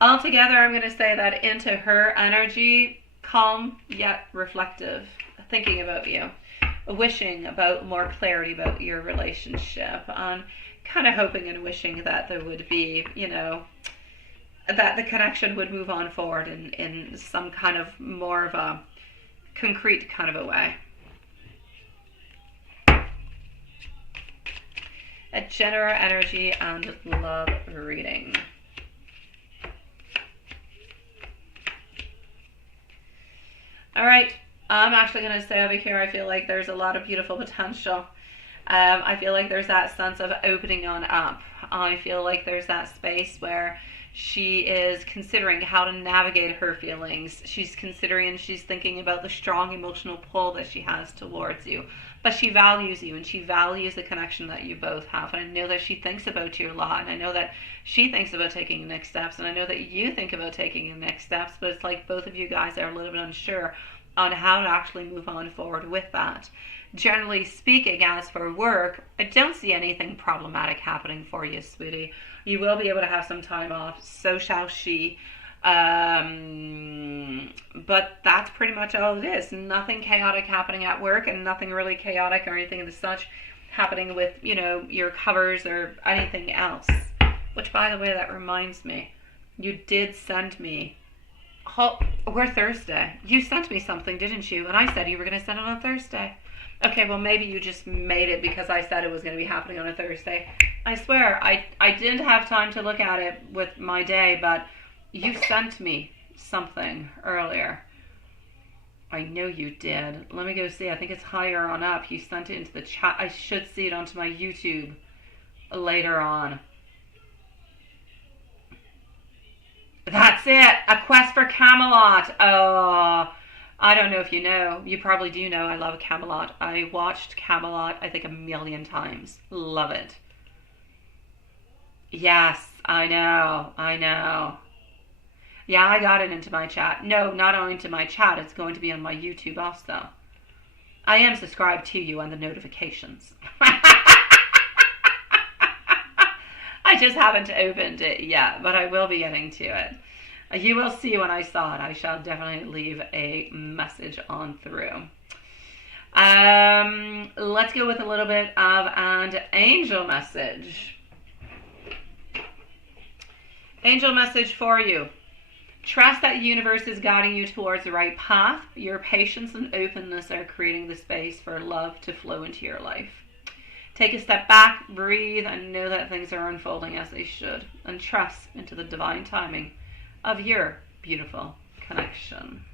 Altogether, I'm going to say that into her energy, calm yet reflective, thinking about you, wishing about more clarity about your relationship, and kind of hoping and wishing that there would be, that the connection would move on forward in some kind of more of a concrete kind of a way. A general energy and love reading. All right, I'm actually going to say over here, I feel like there's a lot of beautiful potential. I feel like there's that sense of opening on up. I feel like there's that space where she is considering how to navigate her feelings. She's considering and she's thinking about the strong emotional pull that she has towards you. But she values you and she values the connection that you both have. And I know that she thinks about you a lot. And I know that she thinks about taking the next steps. And I know that you think about taking the next steps. But it's like both of you guys are a little bit unsure on how to actually move on forward with that. Generally speaking, as for work, I don't see anything problematic happening for you, sweetie. You will be able to have some time off. So shall she. But that's pretty much all it is. Nothing chaotic happening at work and nothing really chaotic or anything of the such happening with, your covers or anything else. Which, by the way, that reminds me. You did send me... Oh, we're Thursday. You sent me something, didn't you? And I said you were going to send it on Thursday. Okay, well, maybe you just made it because I said it was going to be happening on a Thursday. I swear, I didn't have time to look at it with my day, but you sent me something earlier. I know you did. Let me go see. I think it's higher on up. You sent it into the chat. I should see it onto my YouTube later on. That's it. A Quest for Camelot. Oh, I don't know if you know. You probably do know I love Camelot. I watched Camelot, I think, 1,000,000 times. Love it. Yes, I know. Yeah, I got it into my chat. No, not only into my chat. It's going to be on my YouTube also. I am subscribed to you on the notifications. I just haven't opened it yet, but I will be getting to it. You will see when I saw it. I shall definitely leave a message on through. Let's go with a little bit of an angel message. Angel message for you. Trust that the universe is guiding you towards the right path. Your patience and openness are creating the space for love to flow into your life. Take a step back, breathe, and know that things are unfolding as they should. And trust into the divine timing of your beautiful connection.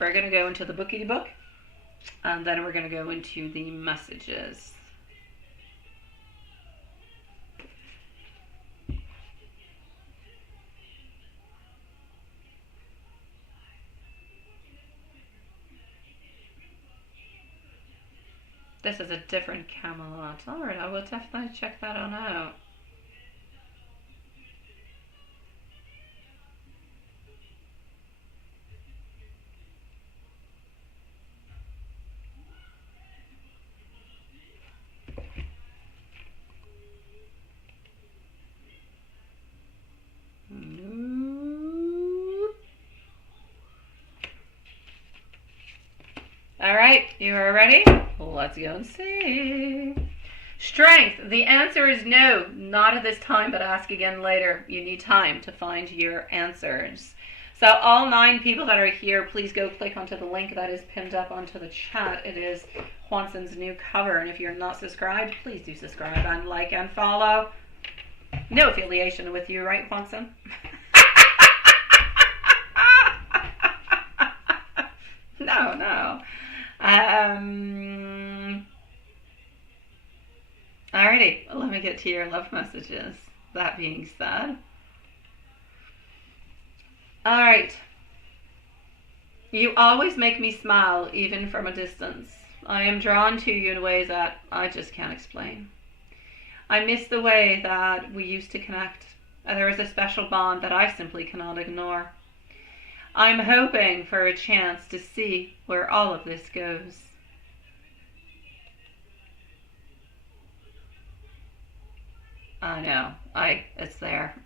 We're going to go into the bookity book, and then we're going to go into the messages. This is a different Camelot. Alright, I will definitely check that on out. right, you are ready? Let's go and see. Strength. The answer is no, not at this time, but ask again later. You need time to find your answers. So all 9 people that are here, please go click onto the link that is pinned up onto the chat. It is Juanson's new cover, and if you're not subscribed, please do subscribe and like and follow. No affiliation with you, right, Juanson? No. Alrighty, let me get to your love messages. That being said. Alright. You always make me smile, even from a distance. I am drawn to you in ways that I just can't explain. I miss the way that we used to connect. There is a special bond that I simply cannot ignore. I'm hoping for a chance to see where all of this goes. I know. It's there.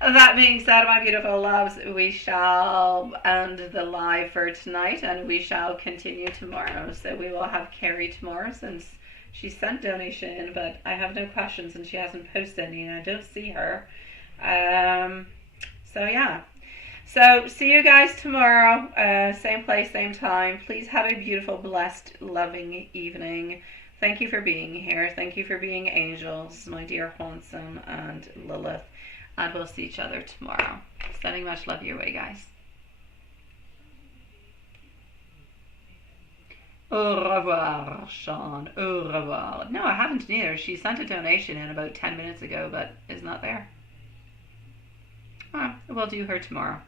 That being said, my beautiful loves, we shall end the live for tonight and we shall continue tomorrow. So we will have Carrie tomorrow since she sent donation in, but I have no questions and she hasn't posted any and I don't see her. So yeah. So see you guys tomorrow. Same place, same time. Please have a beautiful, blessed, loving evening. Thank you for being here. Thank you for being angels, my dear Juanson and Lilith. And we'll see each other tomorrow. Sending much love your way, guys. Au revoir, Sean. Au revoir. No, I haven't neither. She sent a donation in about 10 minutes ago, but is not there. Well, we'll do her tomorrow.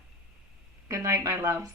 Good night, my loves.